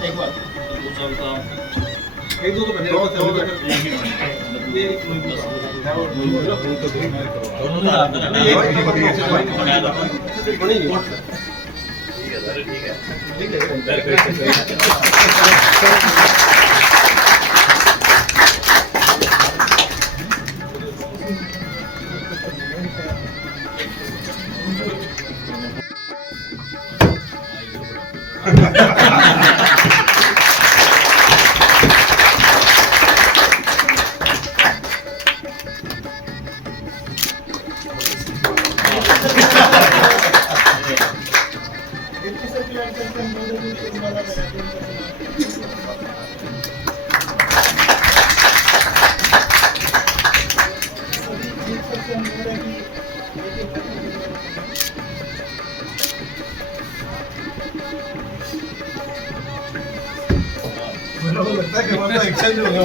एक बार 2 साल का एक दो तो बने दोनों लगता है कि हमारा एक्सचेंज हो गया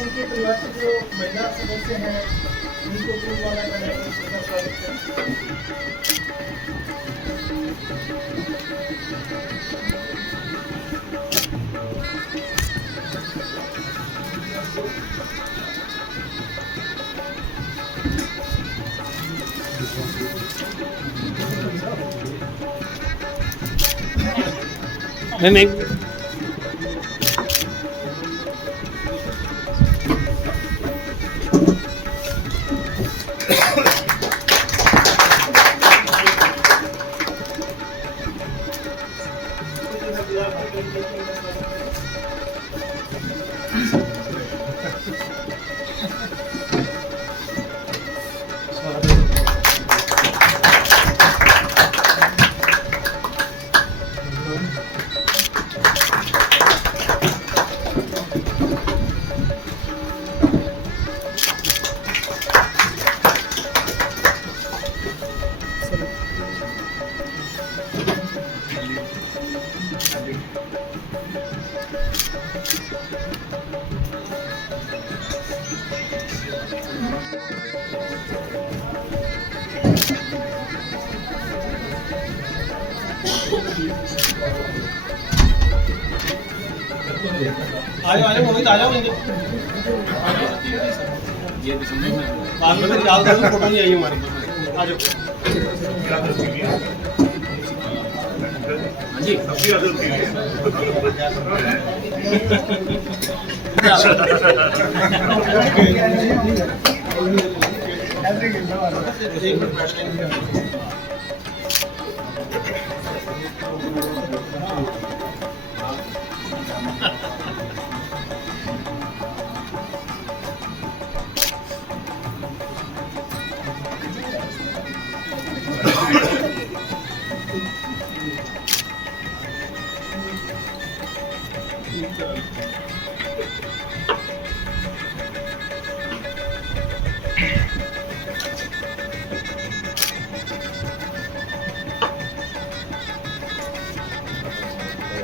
उनके परिवार से जो महिला सदस्य हैं उनको वाला नहीं आजा मोहित आ जाओ ये दिसंबर में बाद में चाल करो फोटो नहीं आई हमारी आ जाओ हाँ जी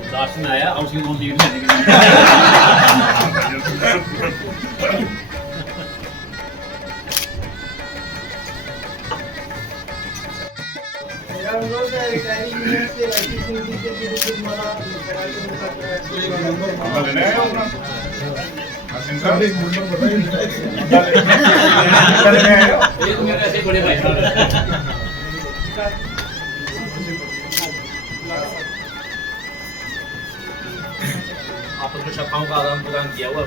लास्ट में आया हाउसिंग लोन लीड लेने के लिए ऐसे बड़े भाई आपस में शाखाओं का आदान प्रदान किया हुआ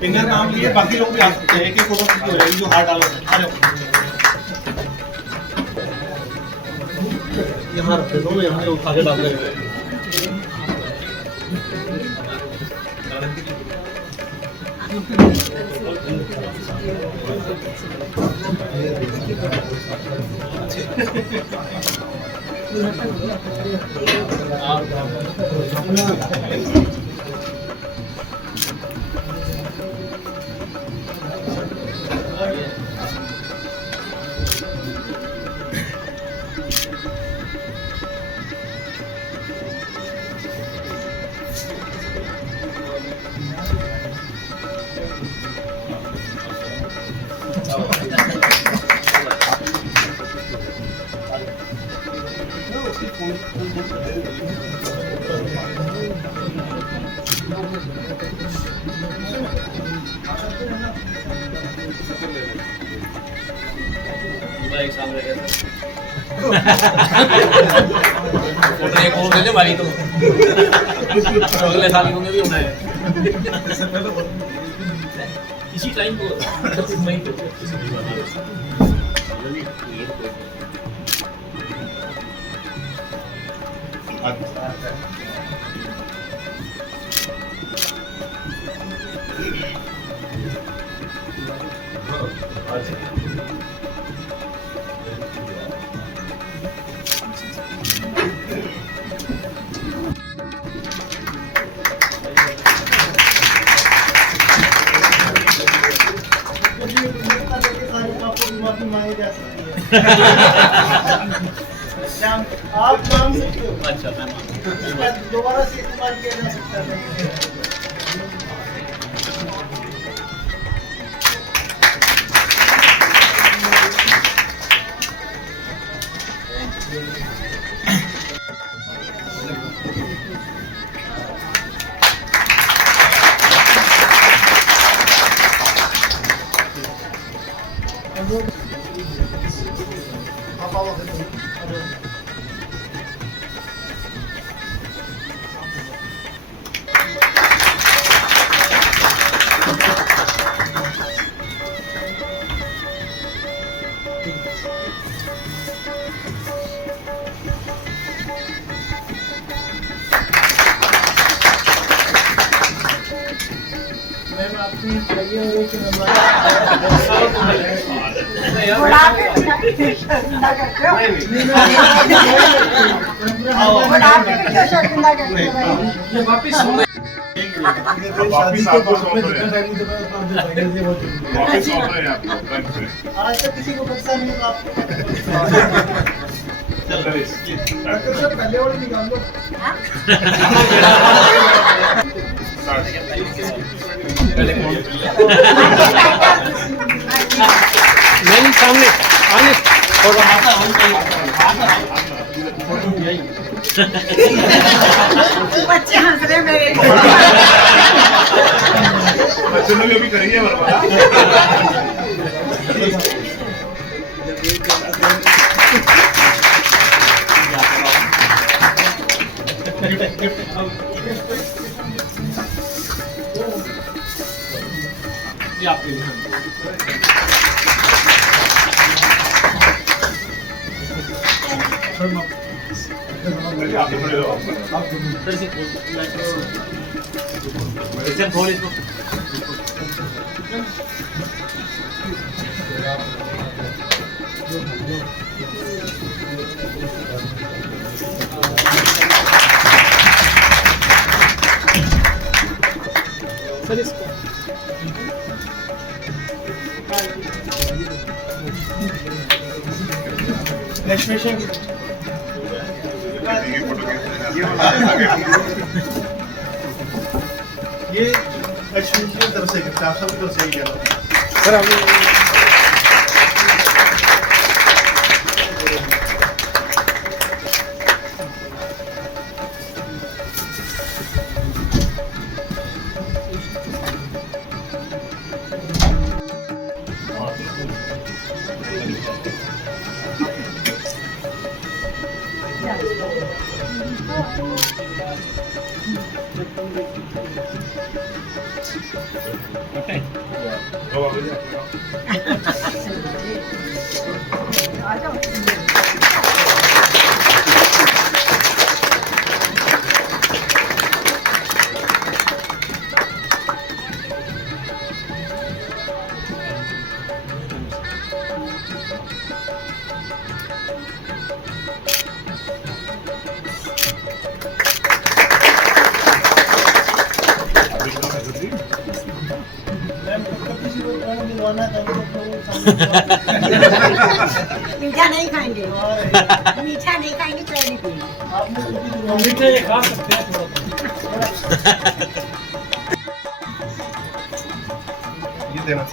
फिंगर नाम लिए बाकी लोग भी आ सकते हैं एक एक फोटो खींच रहे जो हाथ डालो आ जाओ यहाँ रख दो यहाँ उठा के डाल देंगे पूरा एक साल में गया था फोटो एक और ले ले भाई तो अगले साल होंगे भी होना है इसी टाइम को 31 मई को माफी मांगी जा सकती है आप मांग सकते हो। अच्छा मैं इसका दोबारा से इस्तेमाल किया जा सकता है। मैम आपकी चाहिए हुए कि वापिस आपको सौंप रहे हैं। वापिस सौंप रहे हैं आपको बैंक से। आज तक किसी को बख्शा नहीं तो आपको पहले वाली निकाल लो। नहीं सामने आने बच्चे हंस रहे मेरे बच्चे लोग अभी करेंगे बर्बाद। ये आपके आप तो खड़े रहो। खोल इसको सर इसको लक्ष्मी सिंह ये फोटो ये लक्ष्मी सिंह की तरफ से गिफ्ट आप सबकी तरफ से ही गया सर हम किसी को खाना दिलवाना था मीठा नहीं खाएंगे मीठा नहीं खाएंगे चाय नहीं पिएंगे आपने मीठे ये खा सकते हैं थोड़ा ये देना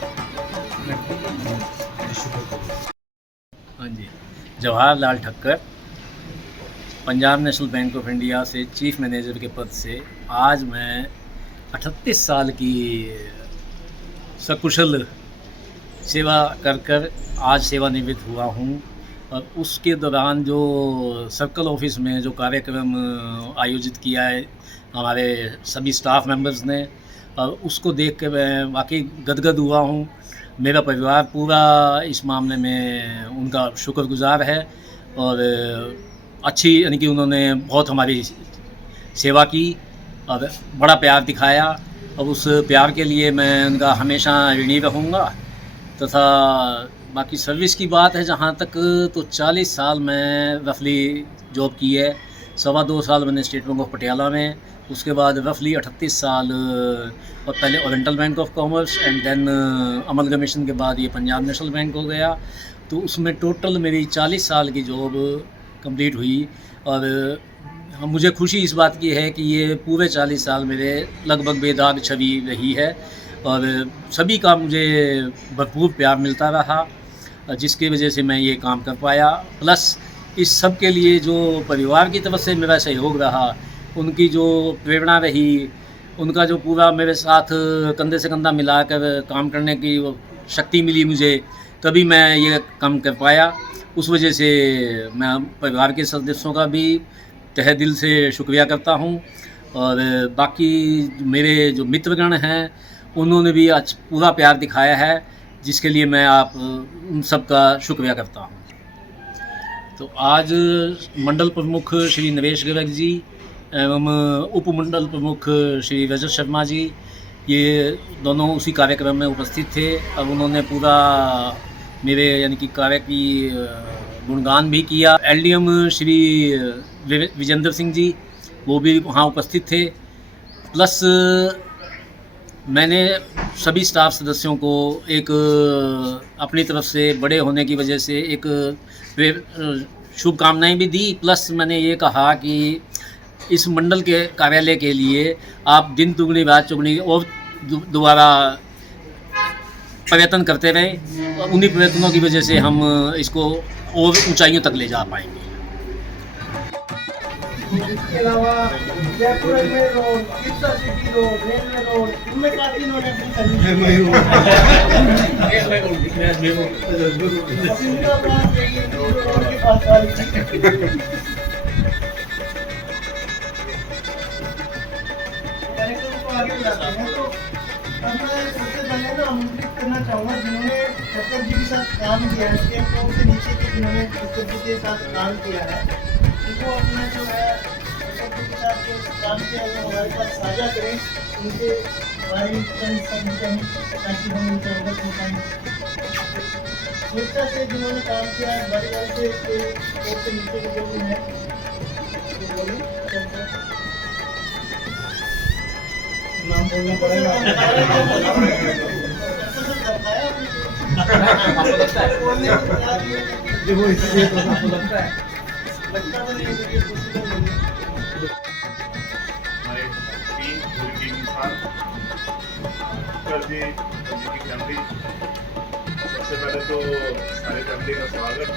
हाँ जी Jawaharlal Thakkar Punjab national bank of India से चीफ मैनेजर के पद से आज मैं 38 साल की सकुशल सेवा कर आज सेवानिवृत्त हुआ हूँ। और उसके दौरान जो सर्कल ऑफिस में जो कार्यक्रम आयोजित किया है हमारे सभी स्टाफ मेंबर्स ने, और उसको देख के मैं वाकई गदगद हुआ हूँ। मेरा परिवार पूरा इस मामले में उनका शुक्रगुजार है, और अच्छी यानी कि उन्होंने बहुत हमारी सेवा की और बड़ा प्यार दिखाया, और उस प्यार के लिए मैं उनका हमेशा ऋणी रहूँगा। तथा बाकी सर्विस की बात है जहाँ तक, तो 40 साल मैं रफली जॉब की है। 2.25 साल मैंने स्टेट बैंक ऑफ पटियाला में, उसके बाद रफली 38 साल और पहले oriental bank of commerce and then amalgamation के बाद ये पंजाब नेशनल बैंक हो गया। तो उसमें टोटल मेरी 40 साल की जॉब कंप्लीट हुई। और मुझे खुशी इस बात की है कि ये पूरे 40 साल मेरे लगभग बेदाग छवि रही है, और सभी का मुझे भरपूर प्यार मिलता रहा, जिसकी वजह से मैं ये काम कर पाया। प्लस इस सब के लिए जो परिवार की तरफ से मेरा सहयोग रहा, उनकी जो प्रेरणा रही, उनका जो पूरा मेरे साथ कंधे से कंधा मिलाकर काम करने की वो शक्ति मिली मुझे, तभी मैं ये काम कर पाया। उस वजह से मैं परिवार के सदस्यों का भी तहे दिल से शुक्रिया करता हूँ। और बाकी मेरे जो मित्रगण हैं उन्होंने भी आज पूरा प्यार दिखाया है, जिसके लिए मैं आप उन सब का शुक्रिया करता हूँ। तो आज मंडल प्रमुख श्री नरेश गर्ग जी एवं उप मंडल प्रमुख श्री रजत शर्मा जी, ये दोनों उसी कार्यक्रम में उपस्थित थे। अब उन्होंने पूरा मेरे यानी कि कार्य की गुणगान भी किया। एलडीएम श्री विजेंद्र सिंह जी वो भी वहाँ उपस्थित थे। प्लस मैंने सभी स्टाफ सदस्यों को एक अपनी तरफ से बड़े होने की वजह से एक शुभकामनाएं भी दी। प्लस मैंने ये कहा कि इस मंडल के कार्यालय के लिए आप दिन दुगनी रात चौगुनी और दोबारा प्रयत्न करते रहे, और उन्हीं प्रयत्नों की वजह से हम इसको और ऊंचाइयों तक ले जा पाएंगे। इसके अलावा जयपुर में रोड, किप्सा सिटी रोड, रेलवे रोड, इनमें काफी इन्होंने अपनी सर्विस रोड के पास वाली कार्यक्रम को आगे बढ़ाते हैं। तो अब मैं सबसे पहले ना आमंत्रित करना चाहूँगा जिन्होंने चक्कर जी के साथ काम किया है, स्टेट बैंक से नीचे के जिन्होंने चक्कर जी के साथ काम किया है, उनको अपना जो है चक्कर जी के साथ जो काम किया है वो हमारे पास साझा करें, उनके बारे में चंद शब्द ताकि हम उनके अवगत हो पाएँ। स्वेच्छा से जिन्होंने काम किया है, बारी बारी से स्टेट से नीचे के जो भी हैं वो बोलिए। नाम बोलना पड़ेगा। देखो इसलिए तो आपको लगता है हमारे पूरी टीम के साथ कर दी की फैमिली। सबसे पहले तो सारे फैमिली का स्वागत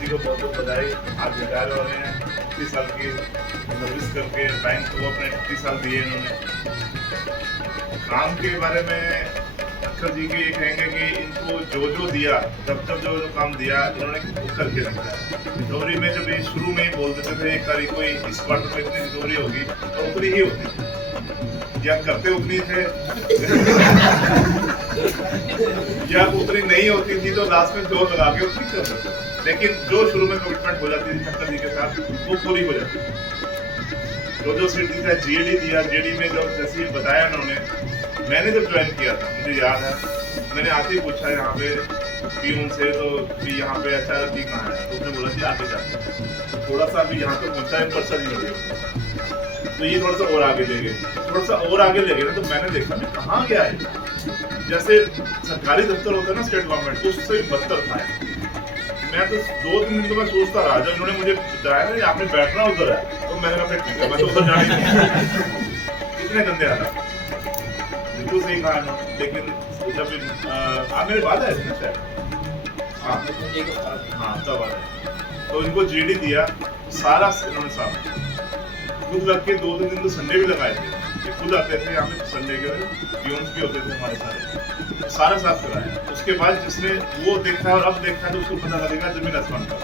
जी को बहुत बहुत बधाई। आज रिटायर हो रहे हैं, 30 साल की सर्विस करके बैंक को अपने 30 साल दिए इन्होंने। काम के बारे में अक्सर जी के ये कहेंगे कि इनको जो जो दिया, जब जो काम दिया इन्होंने करके रखा। रिकवरी में जब ये शुरू में ही बोल देते थे एक तारीख को इस क्वार्टर में इतनी रिकवरी होगी, और उतनी ही होती, या करते उतनी थे या उतनी नहीं होती थी, तो लास्ट में जोर लगा के उतनी कर सकते। लेकिन जो शुरू में कमिटमेंट हो जाती थी चक्कर जी के साथ, वो पूरी हो जाती थी। जो सीट दी था, जीएडी दिया, जीएडी में जब जैसे बताया उन्होंने, मैंने जब ज्वाइन किया था मुझे याद है, मैंने आते ही पूछा यहाँ पे पीयून से, तो भी यहाँ पे अच्छा जी कहाँ है, तो उसने बोला जी आगे जाते थोड़ा सा अभी यहाँ पे पहुँचा है, परसा जी हो, तो ये थोड़ा सा और आगे ले गए, थोड़ा सा और आगे ले गए। तो मैंने देखा मैं कहाँ गया है, जैसे सरकारी दफ्तर होता है ना स्टेट गवर्नमेंट, उससे बदतर था। मैं तो 2-3 दिन तो मैं सोचता रहा, जब उन्होंने मुझे बताया ना आपने बैठना उधर है, तो मैंने कहा ठीक है, मैं तो उधर जाने इतने गंदे हालात, बिल्कुल सही कहा ना। लेकिन जब मेरे बाद आए थे शायद, हाँ तब आए, तो इनको जीडी दिया, सारा इन्होंने साफ खुद लग के 2-3 दिन तो संडे भी लगाए थे, ये खुद आते थे यहाँ पे संडे के पियोन्स भी होते थे हमारे सारे साफ कराया। उसके बाद जिसने वो देखा और अब देखा तो उसको पता लगेगा जमीन आसमान का।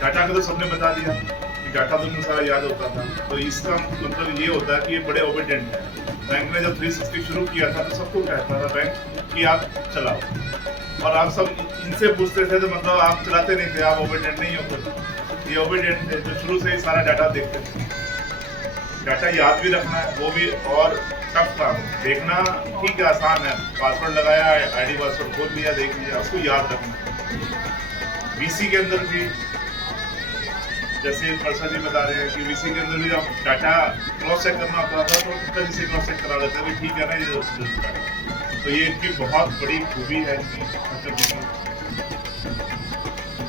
डाटा का तो सबने बता दिया कि डाटा तो सारा याद होता था, तो इसका मतलब ये होता है कि ये बड़े ओबीडिएंट है। बैंक ने जब 360 शुरू किया था तो सबको कहता था बैंक कि आप चलाओ, और आप सब इनसे पूछते थे तो मतलब आप चलाते नहीं थे, आप ओबीडिएंट नहीं होते। ये ओबीडिएंट थे जो शुरू से ही सारा डाटा देखते थे। डाटा याद भी रखना है वो भी, और टफ काम देखना ठीक है, आसान है, पासवर्ड लगाया, आईडी पासवर्ड खोल लिया, देख लिया, उसको याद रखना। वीसी के अंदर भी जैसे परसा जी बता रहे हैं कि वीसी के अंदर भी जब डाटा क्रॉस चेक करना होता था तो टक्कर जी से क्रॉस चेक करा देते हैं, ठीक है ना ये। तो ये इनकी बहुत बड़ी खूबी है इनकी।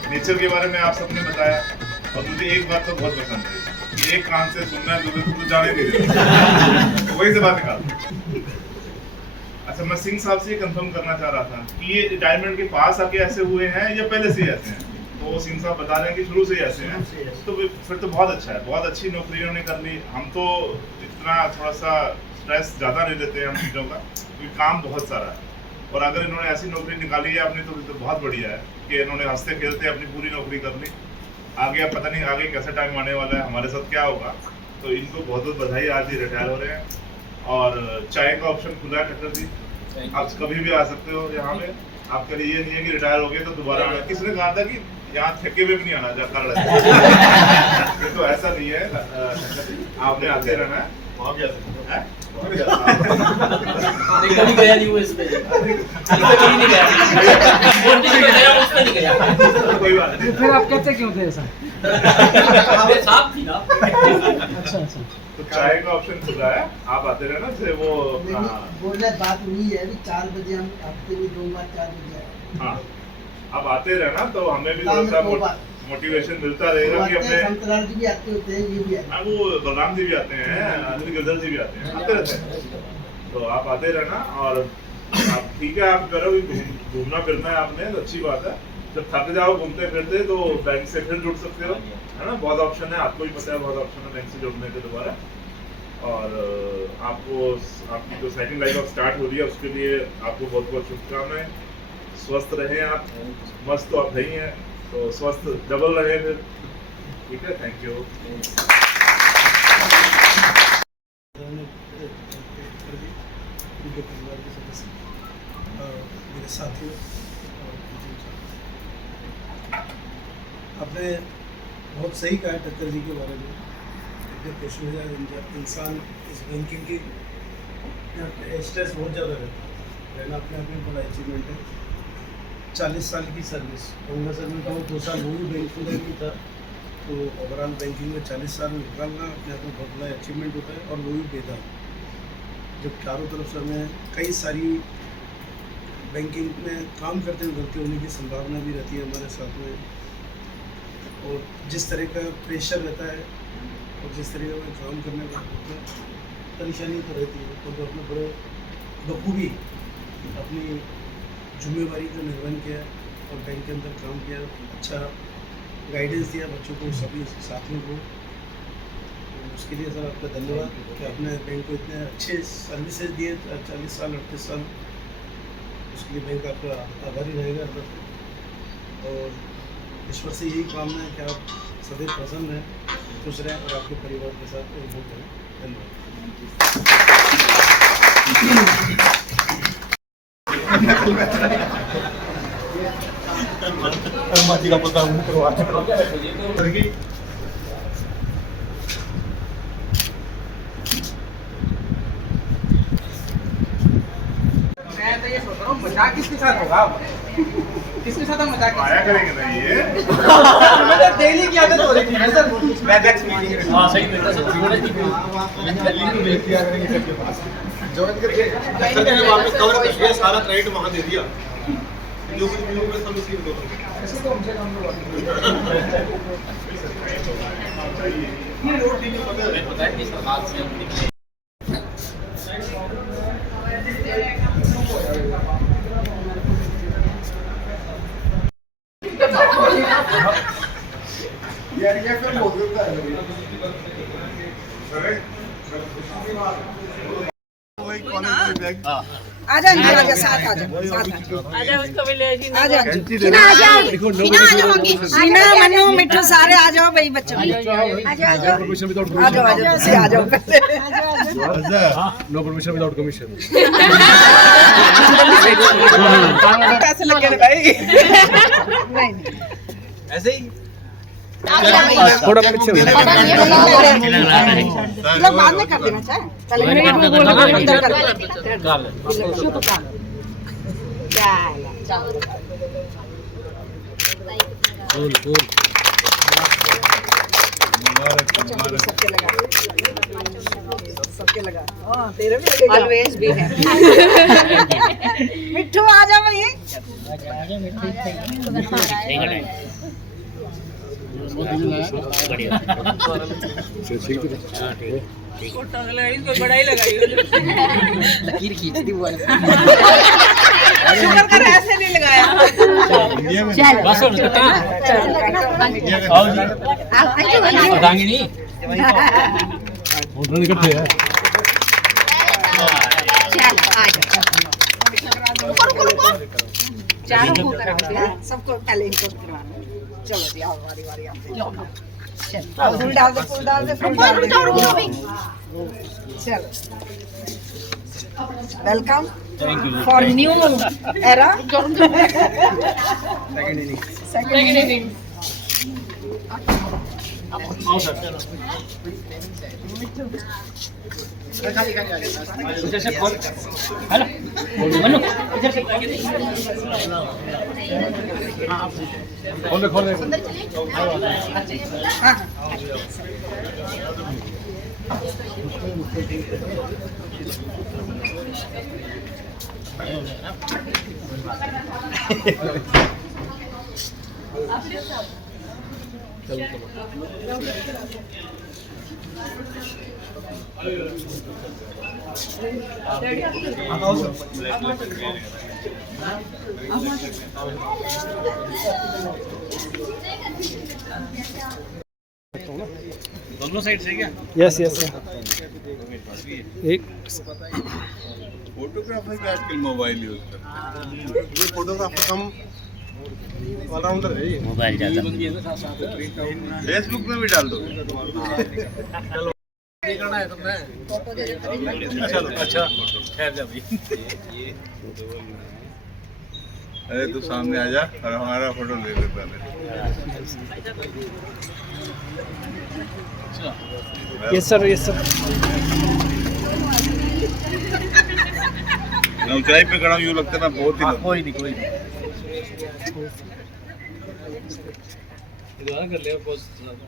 नेचर के बारे में आप सबने बताया, और मुझे एक बात तो बहुत पसंद है, एक कान से सुनना है दूसरे को जाने नहीं देना, वही से बात निकाल। अच्छा, मैं सिंह साहब से कंफर्म करना चाह रहा था कि ये रिटायरमेंट के पास आके ऐसे हुए हैं या पहले से ही ऐसे हैं? तो सिंह साहब बता रहे हैं कि शुरू से ही ऐसे हैं, तो फिर तो बहुत अच्छा है, बहुत अच्छी नौकरी उन्होंने कर ली। हम तो इतना थोड़ा सा स्ट्रेस ज़्यादा नहीं लेते हैं हम चीज़ों का, क्योंकि काम बहुत सारा है। और अगर इन्होंने ऐसी नौकरी निकाली है अपनी तो बहुत बढ़िया है कि इन्होंने हंसते खेलते अपनी पूरी नौकरी कर ली। आगे अब पता नहीं आगे कैसा टाइम आने वाला है, हमारे साथ क्या होगा, तो इनको बहुत बहुत बधाई, आज ही रिटायर हो रहे हैं। और चाय का ऑप्शन खुला है टक्कर जी, आप कभी भी आ सकते हो यहाँ पे। आपके लिए ये नहीं है कि रिटायर हो गए तो दोबारा आना। किसने कहा था कि यहाँ थके हुए भी नहीं आना ये तो ऐसा नहीं है, आपने आते रहना है। कभी गया नहीं वो इसमें, कभी नहीं गया, उस पे नहीं गया। कोई बात नहीं। फिर आप कहते क्यों थे ऐसा? हमें साफ थी ना। अच्छा अच्छा। तो चाय का ऑप्शन खुला है, आप आते रहना से वो। बोल रहे बात हुई है अभी 4 बजे, हम हफ्ते में 2 बार 4 बजे आए। हाँ, आप आते रहना तो हमें भी थोड़ा सा मोटिवेशन मिलता रहेगा कि अपने। संतराल जी भी आते होते हैं, ये भी आते हैं। वो बलराम जी भी आते हैं, अनिल गिरधर जी भी आते हैं, आते रहते हैं। तो आप आते रहना, और आप ठीक है, आप करो घूमना फिरना है आपने तो अच्छी बात है। जब थक जाओ घूमते फिरते तो बैंक से फिर जुड़ सकते हो, है ना। बहुत ऑप्शन है, आपको भी पता है, बहुत ऑप्शन है बैंक से जुड़ने के दोबारा। और आपको आपकी जो सेकंड लाइफ ऑफ स्टार्ट हो रही है उसके लिए आपको बहुत बहुत शुभकामनाएं। स्वस्थ रहें आप, मस्त तो आप नहीं हैं, तो स्वस्थ डबल रहे फिर, ठीक है। Thank you. उनके परिवार के सदस्य, मेरे साथियों, आपने बहुत सही कहा टक्कर जी के बारे में। इतने पेशेवर इंसान इस बैंकिंग की स्ट्रेस बहुत ज़्यादा रहना अपने आप में बड़ा अचीवमेंट है। 40 साल की सर्विस, कहूँगा सर मैं कहूँ 2 साल वो भी बैंकिंग में भी था, तो ओवरऑल बैंकिंग में 40 साल निकालना अपने आप में बहुत बड़ा अचीवमेंट होता है। और वो भी बेदार, जब चारों तरफ से हमें कई सारी बैंकिंग में काम करते हुए गलती होने की संभावना भी रहती है हमारे साथ में, और जिस तरह का प्रेशर रहता है और जिस तरह का हमें काम करने का परेशानी तो रहती है, तो जो अपने बड़े बखूबी अपनी जिम्मेवारी का निर्वहन किया और बैंक के अंदर काम किया, अच्छा गाइडेंस दिया बच्चों को, सभी साथियों को। तो उसके लिए सर आपका धन्यवाद कि आपने बैंक को इतने अच्छे सर्विसेज दिए 40 साल 38 साल, उसके लिए बैंक आपका आभारी रहेगा। और ईश्वर से यही कामना है कि आप सदैव प्रसन्न रहें, खुश रहें और आपके परिवार के साथ एंजॉय करें। मैं तो ये सोच रहा हूँ मजाक किसके साथ होगा, किसके साथ हम मजाक आया करेंगे ना ये। मतलब डेली की आदत हो रही थी सर, वेबएक्स मीटिंग। हाँ सही बेटा सर, ज्वाइन करके वहाँ पे कवर कर दिया, सारा क्रेडिट वहाँ दे दिया, जो कुछ मिलोगे सब इसी में दो। बताया कि सर हाथ से हम निकले। यार ये फिर बहुत गंदा है। आजा आजा साथ आजा आजा शीना मनु मिठू सारे आ जाओ भाई बच्चों आजा आजा आ जाओ नो परमिशन विदाउट कमीशन पैसे लगे भाई ऐसे ही थोड़ा पीछे लोग बाद में कर देना चाहे पहले सबके लगा तेरे भी लगेगा ऑलवेज भी है मिठू आ जाओ भाई लकीर खींच दी वो शुक्र कर ऐसे नहीं लगाया बस बताएंगे नहीं इकट्ठे है चारों को कराते हैं सबको पहले इनको करवाना चलो जी आओ वारी वारी आपकी फूल डाल दे फूल डाल दे फूल डाल दे चलो welcome for new era second inning hello Manu इधर से खोल दे दोनों साइड से क्या? यस एक फोटोग्राफर भी आजकल मोबाइल यूज करते हैं। ये फोटोग्राफर कम ऑलराउंडर है ये। मोबाइल ज्यादा फेसबुक में भी डाल दो। करना है तुमने? चलो अच्छा ठहर जा भाई। अरे तू सामने आ जा और हमारा फोटो ले ले पहले। यस सर मैं ऊंचाई पे खड़ा हूँ यूँ लगता है ना बहुत ही कोई नहीं दोबारा कर ले बस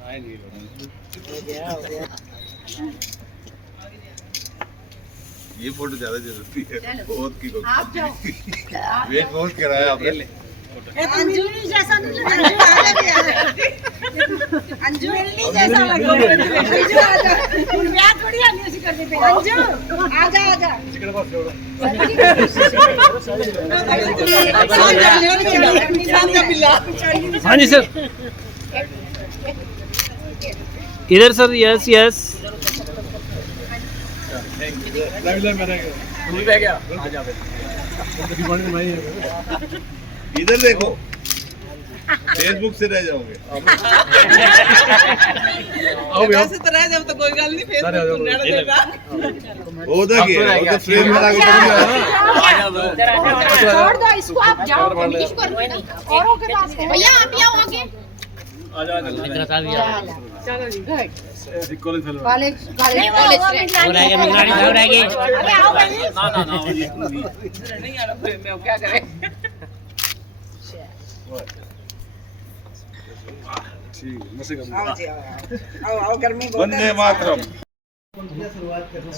आए नहीं ये फोटो ज्यादा जरूरी है बहुत की वेट बहुत कराया आपने अंजू जैसा नहीं लग रहा अंजू जैसा लग रहा है अंजू आजा ब्याह थोड़ी आनी उसी करने पे अंजू आजा हाँ जी सर इधर सर यस इधर देखो फेसबुक से रह जाओगे ऐसे तो रह जाओ तो कोई गल नहीं फेसबुक उधर की है उधर फ्रेम लगा के छोड़ दो इसको आप जाओ फिनिश कर दो औरों के पास भैया आप ही आओ आगे चलो जी कॉलेज फेलो कॉलेज हो रहेगा मिंगाड़ी हो रहेगी अरे आओ भाई ना नहीं आ रहा मैं क्या करें आओ जी आओ गर्मी बहुत वंदे मातरम शुरुआत करना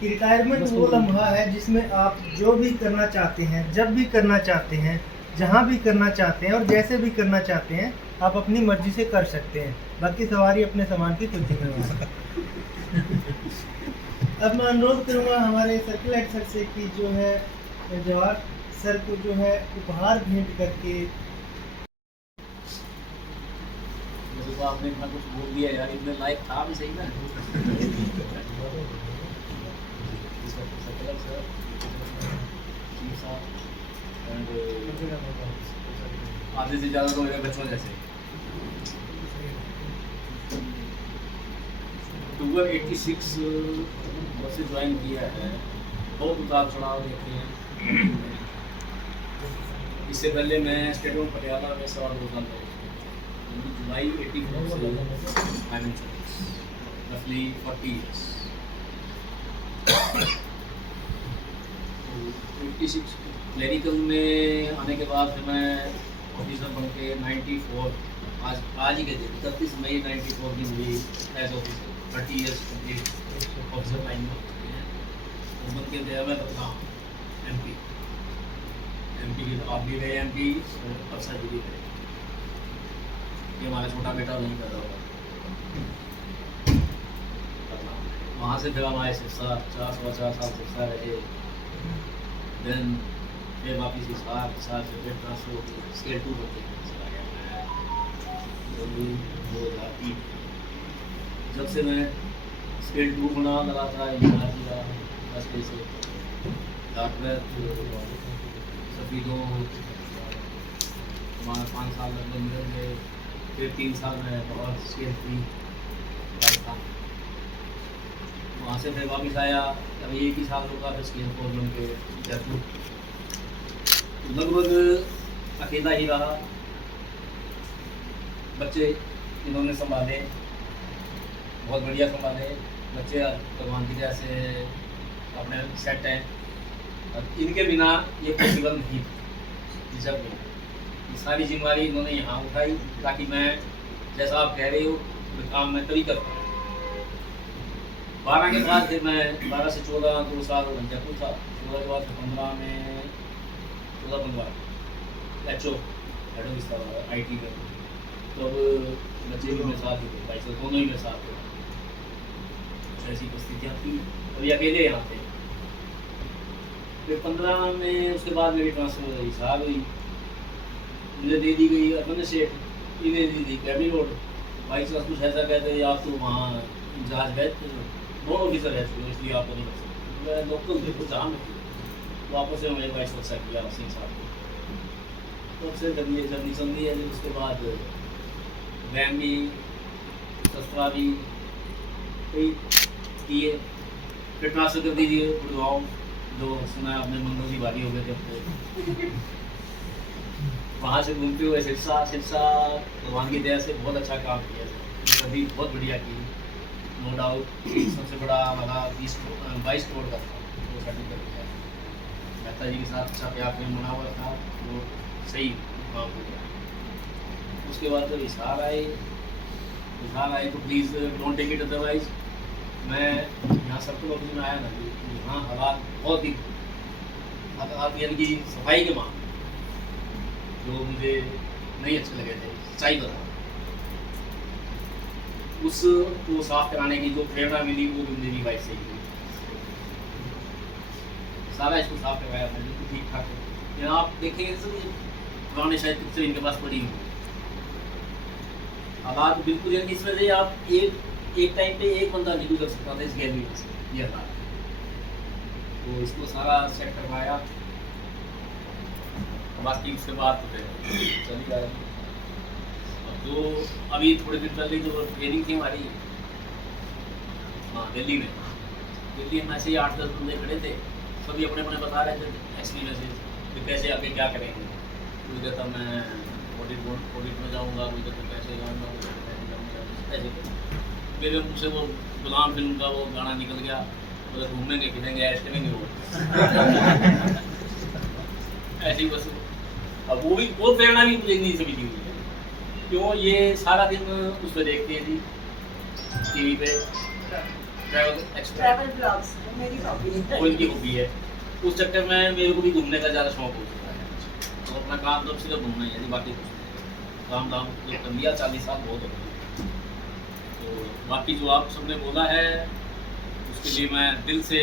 कि रिटायरमेंट वो लम्हा है जिसमें आप जो भी करना चाहते हैं जब भी करना चाहते हैं जहाँ भी करना चाहते हैं और जैसे भी करना चाहते हैं आप अपनी मर्जी से कर सकते हैं बाकी सवारी अपने सामान की खुद ही करवा। अब मैं अनुरोध करूँगा हमारे सर्किल हेड सर से कि जो है जवाहर सर को जो है उपहार भेंट करके तो आपने इतना कुछ बोल दिया यार, इतने लायक था भी सही ना। आधे से ज़्यादा तो मेरे बच्चों जैसे। अक्टूबर 86 से ज्वाइन किया है, बहुत उतार चढ़ाव देखे हैं। इससे पहले मैं स्टेट ऑफ पटियाला में 2.5 साल जुलाई 84 से आई एम रफली 40 ईयर्स। 86 क्लरिकल में आने के बाद फिर मैं ऑफिसर बन के 94 आज ही के दिन 31 मई 94 की हुई as officer. 30 years complete officer line में बन के गया मैं बदलाम MP की। आप भी गए MP और अफसर जी भी गए। ये हमारा छोटा बेटा नहीं कर रहा होगा। वहाँ से फिर हमारे सिरसा 4 साल सिरसा रहे। देन फिर वापिस इस साल से फिर ट्रांसफर हो गई स्केल 2 बनते चला गया मैं 2003। जब से मैं स्केल 2 बना लगा था इंतजार किया बस से डॉक्टर सफीदों हमारा 5 साल लगभग मिल गए। फिर 3 साल में और स्केल 3 था। वहाँ से फिर वापस आया, अभी 1 ही साल होगा फिर स्केल 4 बन के जयपुर। लगभग अकेला ही रहा। बच्चे इन्होंने संभाले, बहुत बढ़िया संभाले। बच्चे भगवान की दया से अपने सेट हैं और इनके बिना ये पॉसिबल नहीं था। जब ये सारी जिम्मेदारी इन्होंने यहाँ उठाई ताकि मैं जैसा आप कह रहे हो काम मैं तभी कर पाऊँ। 12 के बाद फिर मैं 12 से 14 2 साल जयपुर था। 14 के बाद 15 में 14-15 HO head of staff IT में। तो अब बच्चे भी मेरे साथ ही थे, भाई साहब दोनों ही मेरे साथ थे। ऐसी परिस्थितियाँ थी, अभी अकेले यहाँ थे। फिर 15 में उसके बाद मेरी ट्रांसफर हो गई, साहब हुई, मुझे दे दी गई अपने सेठ, इन्हें दी थी कैबी रोड। भाई साहब कुछ ऐसा कहते हैं आप तो वहाँ जहाज गए थे, दोनों ऑफिसर है इसलिए आपको नहीं कर सकते। मैं लोकल थे कुछ आम थे, वापस से मेरे भाई साहब से किया सिंह साहब को। तब से जब ये जर्नी चल रही है, उसके बाद वैन भी सस्ता भी कई किए। फिर ट्रांसफर कर दीजिए गुड़गांव, जो सुना है अपने मंगल की बारी हो गए थे अपने। वहाँ से घूमते हुए सिरसा भगवान की दया से बहुत अच्छा काम किया, सभी बहुत बढ़िया की, नो डाउट। सबसे बड़ा हमारा 22 करोड़ का था, वो सर्टिफिकेट किया। मेहता जी के साथ अच्छा प्यार प्रेम बना हुआ था, वो सही काम हो गया। उसके बाद जब हिसार आए तो please don't take it otherwise. मैं यहाँ सर्कल ऑफिस में आया ना, यहाँ हालात बहुत ही हालात यानी कि सफाई के मामले जो मुझे नहीं अच्छे लगे थे, सच्चाई बता। उसको साफ कराने की जो प्रेरणा मिली वो भी मेरी वाइफ से ही। सारा इसको साफ करवाया था, बिल्कुल ठीक ठाक है। यहाँ आप देखेंगे सर पुराने शायद पिक्चर इनके पास पड़ी हुई हालात बिल्कुल, यानी इस वजह आप एक टाइम पे एक बंदा नहीं गुजर सकता था इस गैलरी में से, ये हालात। तो इसको सारा सेट करवाया, बाकी उसके बाद तो फिर चली गया। जो अभी थोड़े दिन पहले जो ट्रेनिंग थी हमारी दिल्ली में ऐसे ही 8-10 बंदे खड़े थे, सभी अपने अपने बता रहे थे एक्सपीरियंसेस कि कैसे आगे क्या करेंगे। कोई कहता मैं ऑडिट में जाऊँगा, कोई कहता कैसे जाऊँगा, ऐसे मेरे मुँह से वो गुलाम फिल्म का वो गाना निकल गया, मतलब घूमेंगे फिरेंगे ऐश करेंगे वो ऐसे ही बस। अब वो प्रेरणा भी मुझे नहीं समझी हुई है, क्यों ये सारा दिन उस पर देखती है जी TV पे ट्रैवल ब्लॉग्स, मेरी हॉबी है, उनकी हॉबी है। उस चक्कर में मेरे को भी घूमने का ज़्यादा शौक हो चुका है। तो अपना काम तो सिर्फ घूमना ही है, बाकी कुछ काम धाम जो कर लिया 40 साल बहुत हो गए। तो बाकी जो आप सबने बोला है उसके लिए मैं दिल से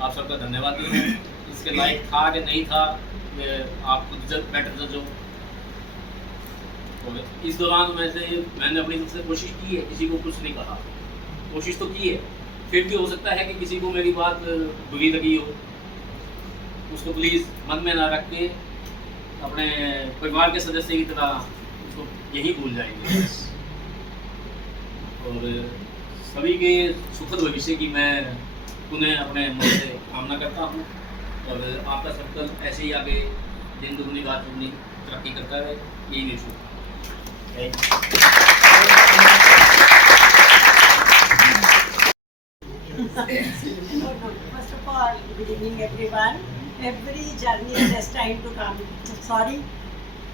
आप सबका धन्यवाद देता हूँ। इसके लायक था कि नहीं था, आप खुद बेटर जज हो। और इस दौरान मैंने अपनी तरफ से कोशिश की है, किसी को कुछ नहीं कहा, कोशिश तो की है। फिर भी हो सकता है कि किसी को मेरी बात बुरी लगी हो, उसको प्लीज़ मन में ना रख के अपने परिवार के सदस्य की तरह उसको यही भूल जाएंगे। और सभी के सुखद भविष्य की मैं पुनः अपने मन से कामना करता हूँ और आपका सर्कल ऐसे ही आगे दिन दुगनी रात दुगनी तरक्की करता है, यही मेरी First of all, good evening everyone. Every journey is destined to come. Sorry,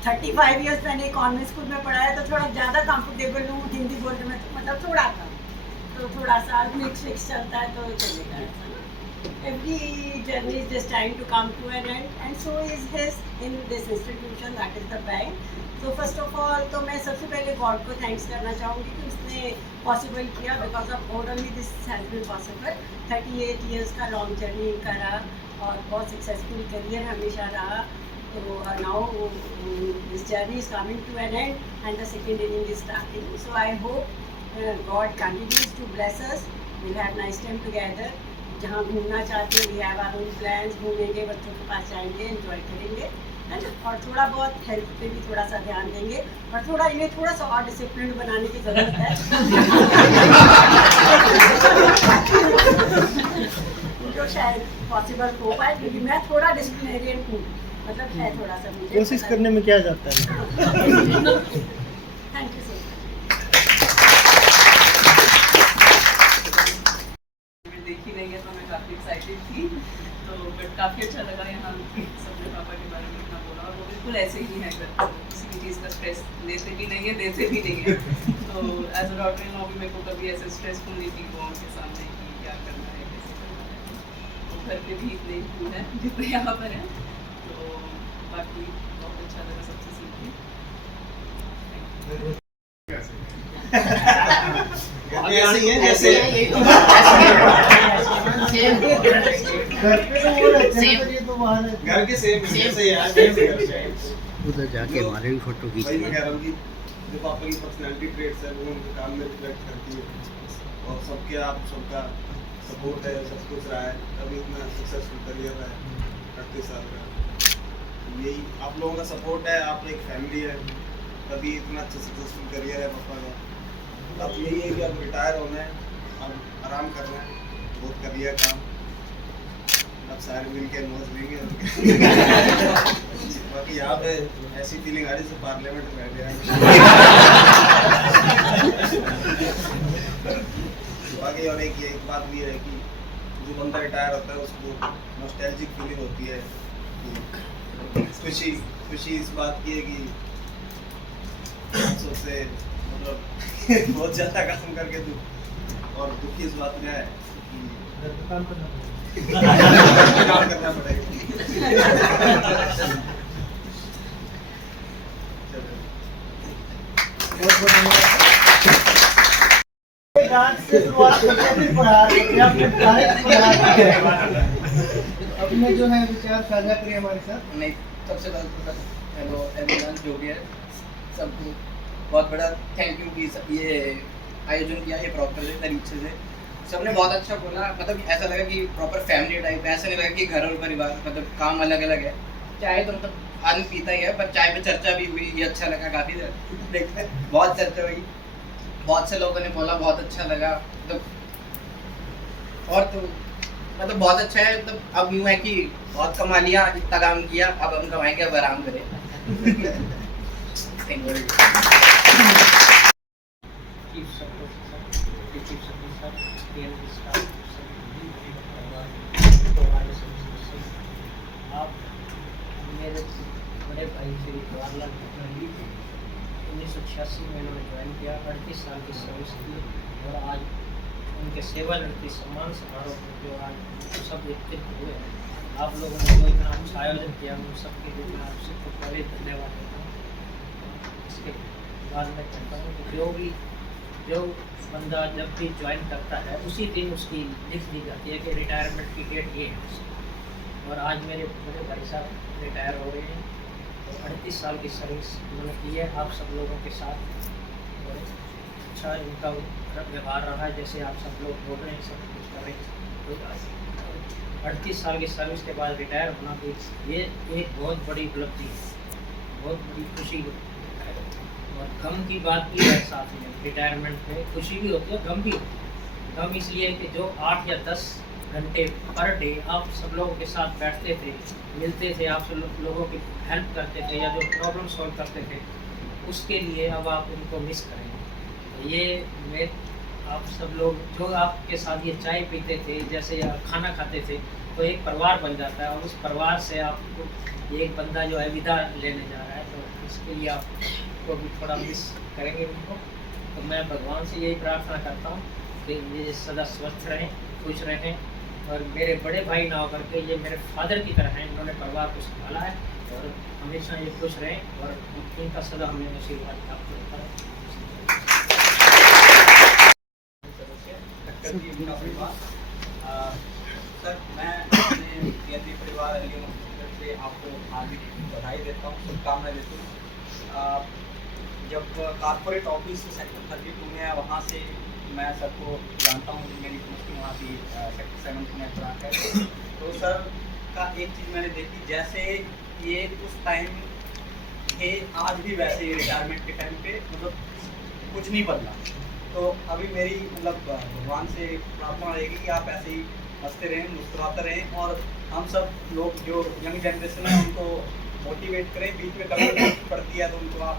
35 years मैंने कॉन्वेंट स्कूल में पढ़ा है, तो थोड़ा ज़्यादा कंफर्टेबल हूँ हिंदी बोलने में, मतलब थोड़ा कम, तो थोड़ा सा मिक्स चलता है तो चलेगा ऐसा ना। Every journey is destined to come to an end, and so is his in this institution, that is the bank. So first of all, तो मैं सबसे पहले गॉड को थैंक्स करना चाहूँगी कि उसने पॉसिबल किया, because of god only this has been possible. 38 years का लॉन्ग जर्नी करा और बहुत सक्सेसफुल करियर हमेशा रहा। तो now this journey is coming to an end and the second inning is starting. So I hope god continues to bless us, will have nice time together. जहाँ घूमना चाहते हैं, we have our own plans, घूमेंगे, बच्चों के पास जाएंगे, enjoy करेंगे, है ना। और थोड़ा बहुत हेल्थ पे भी थोड़ा सा ध्यान देंगे और थोड़ा इन्हें थोड़ा सा और डिसिप्लिन बनाने की ज़रूरत है। जो शायद पॉसिबल हो पाए, क्योंकि मैं थोड़ा डिसिप्लिनेरियन हूँ, मतलब है थोड़ा सा मुझे कोशिश करने में क्या जाता है। Thank you so much. देखी नहीं है तो मैं काफ़ी एक्साइटेड थी, तो बट काफ़ी अच्छा लगा यहाँ सबने पापा के बारे में इतना बोला, और वो बिल्कुल ऐसे ही है, घर किसी भी चीज़ का स्ट्रेस लेते भी नहीं है, देते भी नहीं है। तो as a doctor in law भी मेरे को कभी ऐसे स्ट्रेसफुल नहीं थी वो उनके सामने कि क्या करना है, कैसे करना है। तो घर पे भी इतने ही फूल हैं जितने यहाँ पर हैं। तो बाकी बहुत अच्छा लगा सबसे सीख के। ऐसे ही है जैसे घर पे तो वो रहते हैं, पर ये तो बाहर है। घर के सेम जैसे यार उधर जाके हमारे भी फोटो भाई मैं कह रहा हूँ कि जो पापा की पर्सनैलिटी ट्रेट्स है वो उनके काम में रिफ्लेक्ट करती है, और सबके आप सबका सपोर्ट है, सब कुछ रहा है, तभी इतना सक्सेसफुल करियर रहा है 38 साल का। यही आप लोगों का सपोर्ट है, आप एक फैमिली है, तभी इतना अच्छा सक्सेसफुल करियर है पापा का। अब यही है कि अब रिटायर होना है, अब आराम करना है, बहुत कर लिया काम, अब सारे मिल के मौज लेंगे। बाकी यहाँ पे ऐसी फीलिंग आ रही है पार्लियामेंट में बैठे हैं। बाकी और एक बात भी है कि जो बंदा रिटायर होता है उसको नॉस्टैल्जिक फीलिंग होती है, खुशी इस बात की है कि सबसे मतलब बहुत ज़्यादा काम करके दुख, और दुखी इस बात में है कि काम करना पड़ेगा। डांस से शुरुआत करके फिर पढ़ा रहे आपने अपने जो है विचार साझा करिए हमारे साथ। नहीं, सबसे पहले हेलो एवरीवन, जो भी है सबको बहुत बड़ा थैंक यू कि ये आयोजन किया, ये प्रॉपर तरीके से सबने बहुत अच्छा बोला। मतलब ऐसा लगा कि प्रॉपर फैमिली टाइप, ऐसा नहीं लगा कि घर और परिवार, मतलब काम अलग अलग है। चाय तो मतलब आदमी पीता ही है, पर चाय पे चर्चा भी हुई, ये अच्छा लगा। काफ़ी देखते बहुत चर्चा हुई, बहुत से लोगों ने बोला बहुत अच्छा लगा, मतलब और तो मतलब बहुत अच्छा है। मतलब अब यूँ है कि बहुत कमा लिया, इतना काम किया, अब हम कमाएंगे, अब आराम करें। Thank you. आप मेरे बड़े भाई श्री जवाहरलाल नेहरू 1986 में इन्होंने ज्वाइन किया, 38 साल की सर्विस की, और आज उनके सेवानिवृत्ति सम्मान समारोह में जो आज सब एकत्रित हुए हैं, आप लोगों ने जो इतना अच्छा आयोजन किया, उन सबके लिए मैं आपसे खूब बड़े धन्यवाद देता हूँ। इसके बाद मैं कहता हूँ कि जो बंदा जब भी ज्वाइन करता है उसी दिन उसकी लिख दी जाती है कि रिटायरमेंट की डेट ये है, और आज मेरे बड़े भाई साहब रिटायर हो रहे हैं, 38 साल की सर्विस उन्होंने की है आप सब लोगों के साथ, और अच्छा इनका व्यवहार रहा है, जैसे आप सब लोग बोल रहे हैं सब कुछ कर रहे हैं। तो 38 साल की सर्विस के बाद रिटायर होना भी ये एक बहुत बड़ी उपलब्धि है, बहुत बड़ी खुशी है। और गम की बात की है साथ में, रिटायरमेंट में खुशी भी होती है, गम भी होती है। गम इसलिए कि जो 8 या 10 घंटे पर डे आप सब लोगों के साथ बैठते थे, मिलते थे, आप सब लोगों की हेल्प करते थे या जो प्रॉब्लम सॉल्व करते थे, उसके लिए अब आप उनको मिस करेंगे। तो ये मैं आप सब लोग जो आपके साथ ये चाय पीते थे, जैसे आप खाना खाते थे, तो एक परिवार बन जाता है, और उस परिवार से आपको एक बंदा जो है विदा लेने जा रहा है, तो इसके लिए आपको भी थोड़ा मिस करेंगे उनको। तो मैं भगवान से यही प्रार्थना करता हूँ कि ये सदा स्वस्थ रहें, खुश रहें, और मेरे बड़े भाई ना होकर के ये मेरे फादर की तरह हैं, इन्होंने परिवार को संभाला है, और हमेशा ये खुश रहें, और इनका सदा हमें आशीर्वाद प्राप्त होता है। सर, मैं अपने केंद्रीय परिवार एलियम हॉस्पिटल से आपको हार्दिक बधाई देता हूँ, शुभकामनाएं देता हूँ। जब कॉर्पोरेट ऑफिस सेक्टर 32 में है, वहाँ से मैं सर को जानता हूँ, मेरी पोस्टिंग वहाँ की सेक्टर 7 में ट्रैक है। तो सर का एक चीज़ मैंने देखी, जैसे ये उस टाइम थे, आज भी वैसे ही रिटायरमेंट के टाइम पे मतलब कुछ नहीं बदला। तो अभी मेरी मतलब भगवान से प्रार्थना रहेगी कि आप ऐसे ही हंसते रहें, मुस्कुराते रहें, और हम सब लोग जो यंग जनरेशन है उनको मोटिवेट करें, बीच में कभी जरूरत पड़ती है तो उनको आप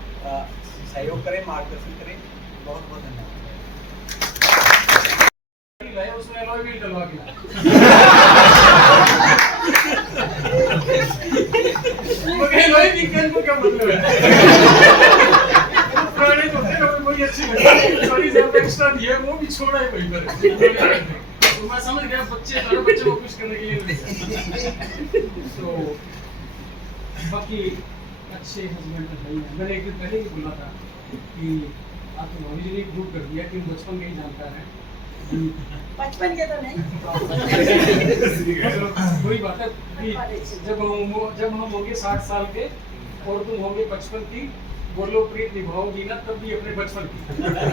सहयोग करें, मार्गदर्शन करें। बहुत बहुत धन्यवाद। उसमें एलॉय व्हील डलवा के एलॉय व्हील को क्या मतलब है? पुराने तो थे, हमें बड़ी अच्छी लगी, सॉरी जब एक्स्ट्रा दिया वो भी छोड़ा है वहीं पर। तो मैं समझ गया बच्चे को खुश करने के लिए। तो बाकी अच्छे हस्बैंड है। मैंने एक दिन पहले ही बोला था कि आपको भाभी जी ने प्रूव कर दिया कि बचपन में ही जानता है। बचपन के तो नहीं, वही बात है कि जब हम होंगे 60 साल के और तुम होंगे 55 की, बोलो प्रीत निभाओगी ना तब भी अपने बचपन की।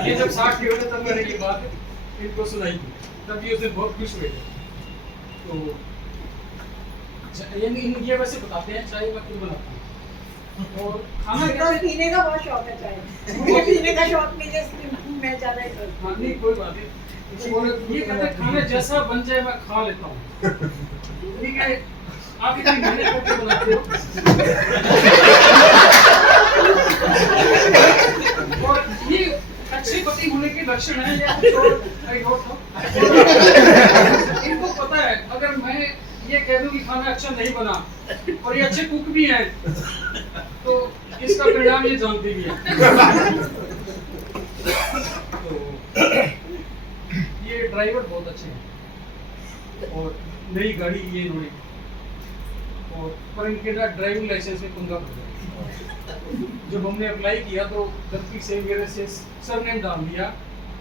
ये जब 60 के होते तब मैंने ये बात इनको सुनाई थी, तब भी उस दिन बहुत खुश हुए थे। तो ये वैसे बताते हैं चाय मैं खुद बनाता हूँ, और खाना पीने का बहुत शौक है, चाय पीने का शौक नहीं है, इसलिए मैं ज़्यादा ही करती हूँ। नहीं कोई बात नहीं। और ये कहते हैं खाना जैसा बन जाए मैं खा लेता हूँ। ठीक है, आप इतनी मेहनत करके बनाते हो, और ये अच्छे पति होने के लक्षण है या कुछ और? इनको पता है अगर मैं ये कह दूं कि खाना अच्छा नहीं बना और ये अच्छे कुक भी हैं, तो इसका परिणाम ये जानते भी हैं। तो ये ड्राइवर बहुत अच्छे हैं, और नई गाड़ी ये इन्होंने, और पर इनके ना ड्राइविंग लाइसेंस में पंगा पड़ गया। जब हमने अप्लाई किया तो गलती से मेरे से सरनेम डाल दिया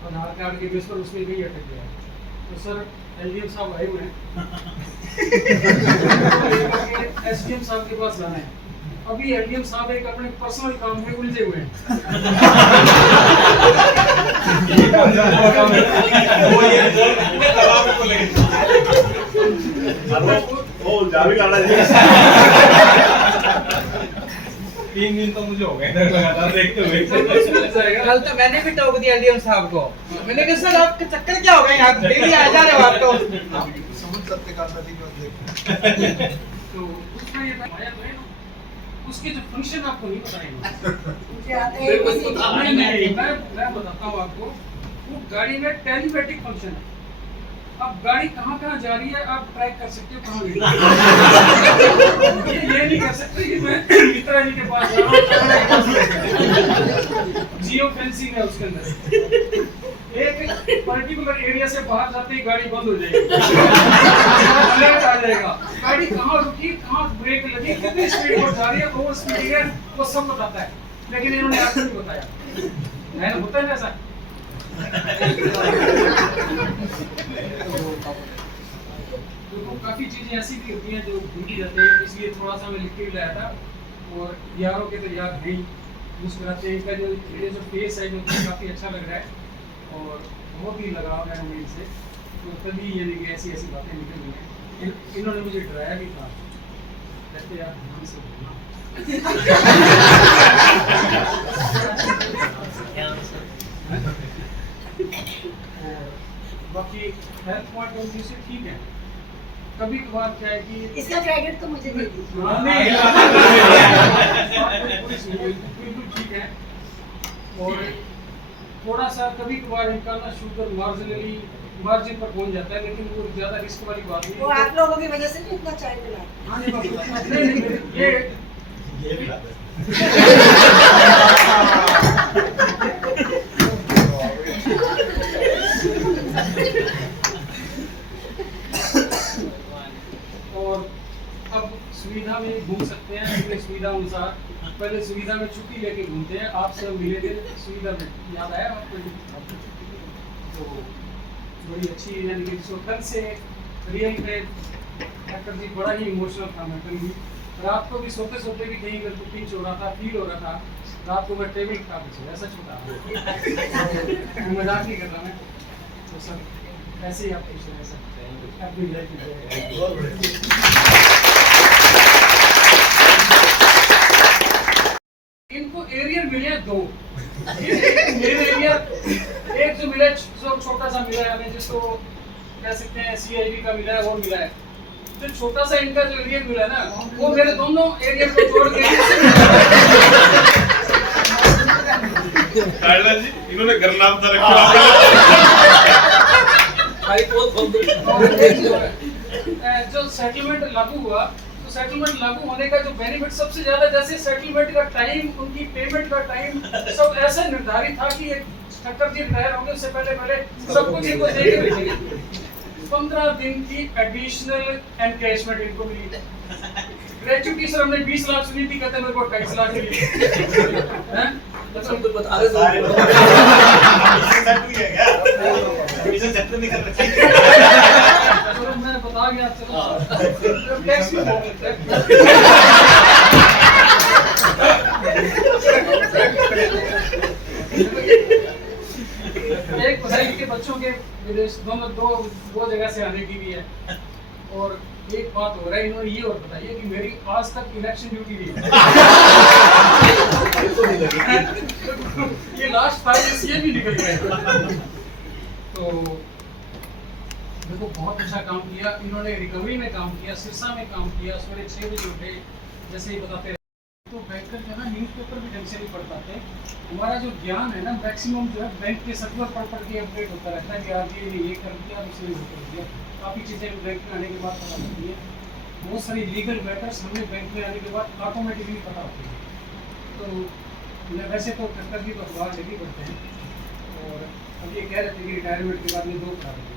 आधार कार्ड के बेस पर, उसमें भी अटक गया। तो सर एलडीएम साहब आए हुए हैं, एसडीएम साहब के पास जाना है। अभी एलडीएम साहब एक अपने पर्सनल काम में उलझे हुए हैं। तीन दिन तो मुझे हो गए लगातार देखते हुए। कल तो मैंने भी टोक दिया एलडीएम साहब को, मैंने कहा सर आपके चक्कर क्या हो गए यहाँ, डेली आ जा रहे हो आप तो। समझ सकते का तो उसमें ये आया तो है ना, उसके जो फंक्शन आपको नहीं बताएंगे। मैं बताता हूँ आपको, वो गाड़ी में टेलीपैथिक फंक्शन है। अब गाड़ी कहाँ कहाँ जा रही है आप ट्रैक कर सकते हो, कहाँ ये नहीं कर सकते कि मैं मित्रा जी के पास जा रहा हूँ। जियो फेंसिंग है उसके अंदर, एक पर्टिकुलर एरिया से बाहर जाते ही गाड़ी बंद हो जाएगी, अलर्ट आ जाएगा, गाड़ी कहाँ रुकी, कहाँ ब्रेक लगी, कितनी स्पीड पर जा रही है, ओवर स्पीड है, वो सब बताता है। लेकिन इन्होंने आपको नहीं बताया, मैंने होता है ना ऐसा। तो काफी चीजें ऐसी भी होती हैं जो भूली जाते हैं, इसलिए थोड़ा सा मैं लिख के लाया था और यारों के तो यार हैं ही, मुस्कुराते हैं। इनका जो ये जो फेस है जो काफ़ी अच्छा लग रहा है और बहुत ही लगाव है हमें इनसे। तो तभी यानी कि ऐसी ऐसी बातें निकल रही हैं। इन्होंने मुझे डराया भी था, कहते यार ध्यान से बोलना। और बाकी हेल्थ पॉइंट ऑफ व्यू से ठीक है। कभी कभार क्या है कि इसका क्रेडिट तो मुझे दे दीजिए। बिल्कुल ठीक है। और थोड़ा सा कभी कभार इनका ना शुगर मार्जिन पर पहुंच जाता है, लेकिन वो ज़्यादा रिस्क वाली बात नहीं वो आप लोगों की वजह से भी इतना चाय पिला। हाँ नहीं, ये भी बात और अब सुविधा में घूम सकते हैं अपनी सुविधा अनुसार। पहले सुविधा में छुट्टी लेके घूमते हैं, आपसे मिले थे सुविधा में, याद आया आपको? तो बड़ी अच्छी यानी कि जो कल से रियल में डॉक्टर जी बड़ा ही इमोशनल था। मैं कल भी रात को भी सोते सोते भी कहीं मेरे को पिंच हो रहा था, फील हो रहा था। रात को मैं टेबल खा के ऐसा छोटा मजाक नहीं कर रहा मैं। तो सब ऐसे ही आप खुश रह सकते हैं अपनी लाइफ में। इनको एरियल मिले 2। मेरे एरिया एक जो मिला जो छोटा सा मिला है हमें, जिसको कह सकते हैं CIB का मिला है, वो मिला है। जो छोटा सा इनका जो एरिया मिला है ना, वो मेरे दोनों एरिया को जोड़ के जी इन्होंने घर नाम तो रखा। जो सेटलमेंट लागू हुआ, तो सेटलमेंट लागू होने का जो बेनिफिट सबसे ज्यादा, जैसे सेटलमेंट का टाइम, उनकी पेमेंट का टाइम सब ऐसे निर्धारित था कि ठक्कर जी रिटायर होंगे उससे पहले सब कुछ इनको देके भेजेंगे। 15 दिन की एडिशनल एनकैशमेंट इनको मिली। ग्रेचुइटी सर हमने 20 लाख सुनी थी, कहते मेरे को 28 लाख मिली हैं। तो बता रहे सारे चलो मैं बता गया। चलो टैक्स भी एक बधाई के बच्चों के विदेश दोनों दो जगह से आने की भी है। और एक बात हो रहा है, इन्होंने ये और बताइए कि मेरी आज तक इलेक्शन ड्यूटी नहीं है। ये लास्ट 5 years ये भी निकल गए। तो देखो बहुत अच्छा काम किया इन्होंने, रिकवरी में काम किया, सिरसा में काम किया, सवेरे 6 बजे उठे जैसे ही बताते। तो बैंकर जो है ना न्यूज़पेपर भी ढंग से नहीं पढ़ पाते। हमारा जो ज्ञान है ना मैक्सिमम जो है बैंक के सर्कुलर पढ़ के अपडेट होता रहता है कि RBI ने ये कर दिया, उसने वो कर दिया। काफ़ी चीज़ें बैंक में आने के बाद पता लगती है। बहुत सारी लीगल मैटर्स हमें बैंक में आने के बाद ऑटोमेटिकली पता होती है। तो वैसे तो ठक्कर जी तो अखबार लेके पढ़ते हैं। और अब ये कह रहे थे कि रिटायरमेंट के बाद में 2 करा देंगे।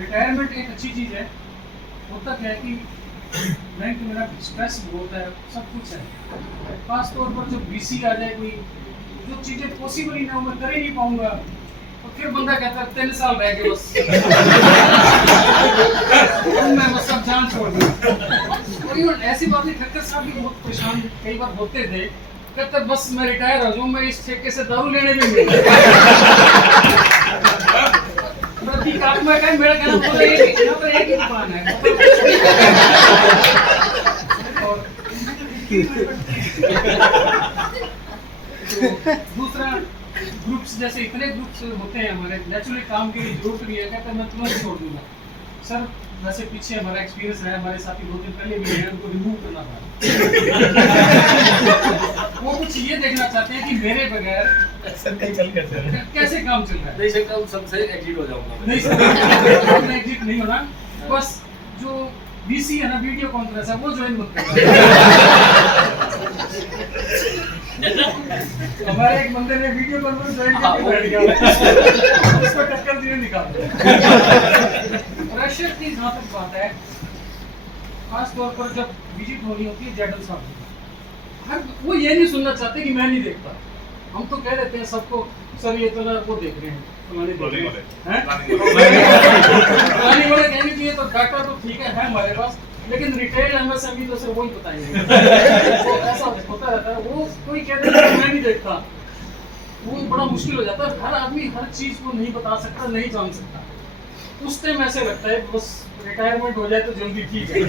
रिटायरमेंट एक अच्छी चीज़ है। होता क्या है कि बैंक में मेरा स्ट्रेस बहुत है, सब कुछ है। खास तौर पर जब BC आ जाए, कोई जो चीज़ें पॉसिबल ही ना हो, मैं कर ही नहीं पाऊंगा, तो फिर बंदा कहता है 3 साल रह गए बस। मैं बस सब जान छोड़ दूँ। और ऐसी बात नहीं, ठक्कर साहब भी बहुत परेशान कई बार होते थे, कहते बस मैं रिटायर हो जाऊँ, मैं इस ठेके से दारू लेने भी मिल में का मेरा कहना बोल रही है कि यहाँ पर एक ही दुकान है। और दूसरा ग्रुप्स, जैसे इतने ग्रुप्स होते हैं हमारे, नेचुरली काम की जरूरत भी है, कहते मैं तुरंत छोड़ दूंगा सर। वैसे पीछे हमारा एक्सपीरियंस है, हमारे साथी 2 दिन पहले भी है, उनको रिमूव करना था। वो कुछ ये देखना चाहते हैं कि मेरे बगैर कैसे काम चल रहा है। नहीं सकता हूँ, सबसे एग्जिट हो जाऊंगा। नहीं सर, एग्जिट नहीं होना, बस जो BC है ना, वीडियो कॉन्फ्रेंस है, वो ज्वाइन मत करना। हमारे एक बंदे ने वीडियो कॉन्फ्रेंस ज्वाइन करके बैठ गया, उसको टक्कर दिए निकाल दिया। प्रेशर की जहाँ तक बात है, खास तौर पर जब विजिट होनी होती है जेडल साहब, वो ये नहीं सुनना चाहते कि मैं नहीं देखता। हम तो कह देते हैं सबको, सर ये तो ना वो देख रहे हैं, फलाने देख रहे हैं। फलाने वाले कहने चाहिए तो डाटा तो ठीक है हमारे पास, लेकिन रिटेल एमएसएमई तो सिर्फ वही बताएंगे। वो ऐसा होता रहता है, वो कोई कहते हैं मैं नहीं देखता, वो बड़ा मुश्किल हो जाता है। हर आदमी हर चीज़ को नहीं बता सकता, नहीं जान सकता। उस टाइम ऐसे लगता है बस रिटायरमेंट हो जाए तो जल्दी ठीक है।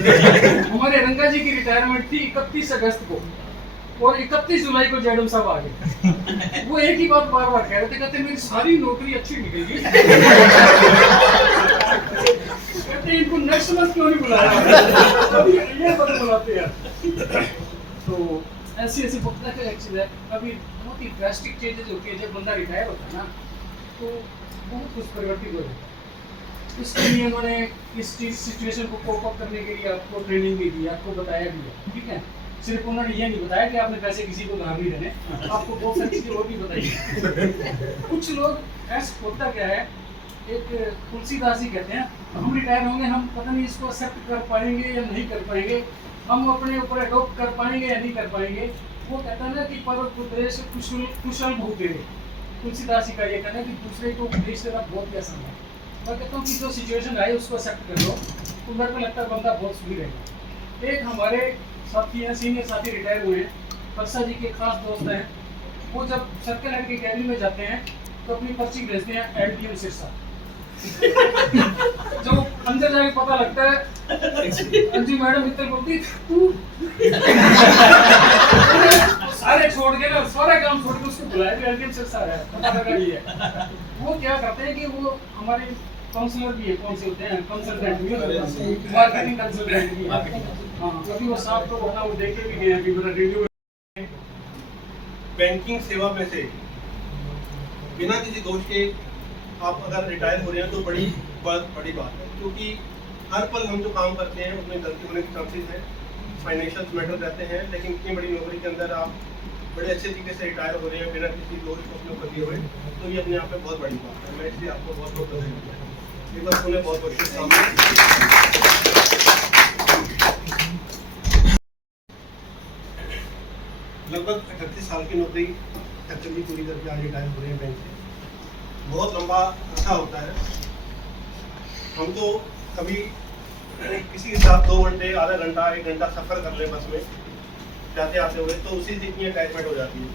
हमारे रंगा जी की रिटायरमेंट थी 31 अगस्त को और 31 जुलाई को जैडम साहब आ गए। वो एक ही बात बार बार कह रहे थे, कहते मेरी सारी नौकरी अच्छी निकल गई। कहते इनको नेक्स्ट मंथ क्यों नहीं बुलाया, अभी ये बात बुलाते हैं। तो ऐसी पता क्या एक चीज़ है, अभी बहुत ही ड्रास्टिक चेंजेस होती है। जब बंदा रिटायर होता है ना तो बहुत कुछ परिवर्तित हो जाता है। इसके लिए उन्होंने इस सिचुएशन को कोप अप करने के लिए आपको ट्रेनिंग भी दी, आपको बताया भी है, ठीक है। सिर्फ उन्होंने ये नहीं बताया कि आपने पैसे किसी को उधार नहीं देने, आपको बहुत सारी चीज़ें और भी बताई। कुछ लोग ऐसा होता क्या है, एक तुलसीदास जी कहते हैं हम रिटायर होंगे, हम पता नहीं इसको एक्सेप्ट कर पाएंगे या नहीं कर पाएंगे, हम अपने ऊपर अडोप्ट कर पाएंगे या नहीं कर पाएंगे। वो कहता है ना कि पर उपदेश कुशल बहुत तेरे, तुलसीदास जी का ये कहना है कि दूसरे को उपदेश देना बहुत ही आसान है। मैं कहता हूँ कि जो सिचुएशन आई उसको एक्सेप्ट कर लो, तो मेरे को लगता है बंदा बहुत सुखी रहेगा। एक हमारे साथी हैं, सीनियर साथी रिटायर हुए हैं, परसा जी के खास दोस्त हैं। वो जब सर्कल हेड की अकेडमी में जाते हैं तो अपनी पर्ची भेजते हैं एलडीएम सिरसा। जो अंदर जाके पता लगता है अंजू मैडम इतने बोलती तू सारे छोड़ के ना, सारा काम छोड़ के उसको बुलाया कि एलडीएम सिरसा है, पता लगा ये है। वो क्या करते हैं कि वो हमारे काउंसलर भी है, कौन से होते हैं कंसल्टेंट भी, मार्केटिंग कंसल्टेंट भी है। हाँ, क्योंकि वो साहब तो अपना वो देख के भी गए हैं कि मेरा रिव्यू। बैंकिंग सेवा में से बिना किसी दोष के आप अगर रिटायर हो रहे हैं तो बड़ी बात है, क्योंकि हर पल हम जो काम करते हैं उसमें गलती होने के चांसेस हैं, फाइनेंशियल मैटर रहते हैं। लेकिन इतनी बड़ी नौकरी के अंदर आप बड़े अच्छे तरीके से रिटायर हो रहे हैं बिना किसी दोष को अपने ऊपर दिए हुए, तो ये अपने आप में बहुत बड़ी बात है। मैं इसलिए आपको बहुत बहुत बधाई देता हूँ। एक बार उन्हें बहुत बहुत लगभग 38 साल की नौकरी एक्चुअली पूरी करके आज रिटायर हो रहे हैं बैंक से। बहुत लंबा अर्सा होता है। हम तो कभी किसी के साथ 2 घंटे, आधा घंटा, 1 घंटा सफ़र कर ले बस में जाते आते हुए, तो उसी से इतनी अटैचमेंट हो जाती है।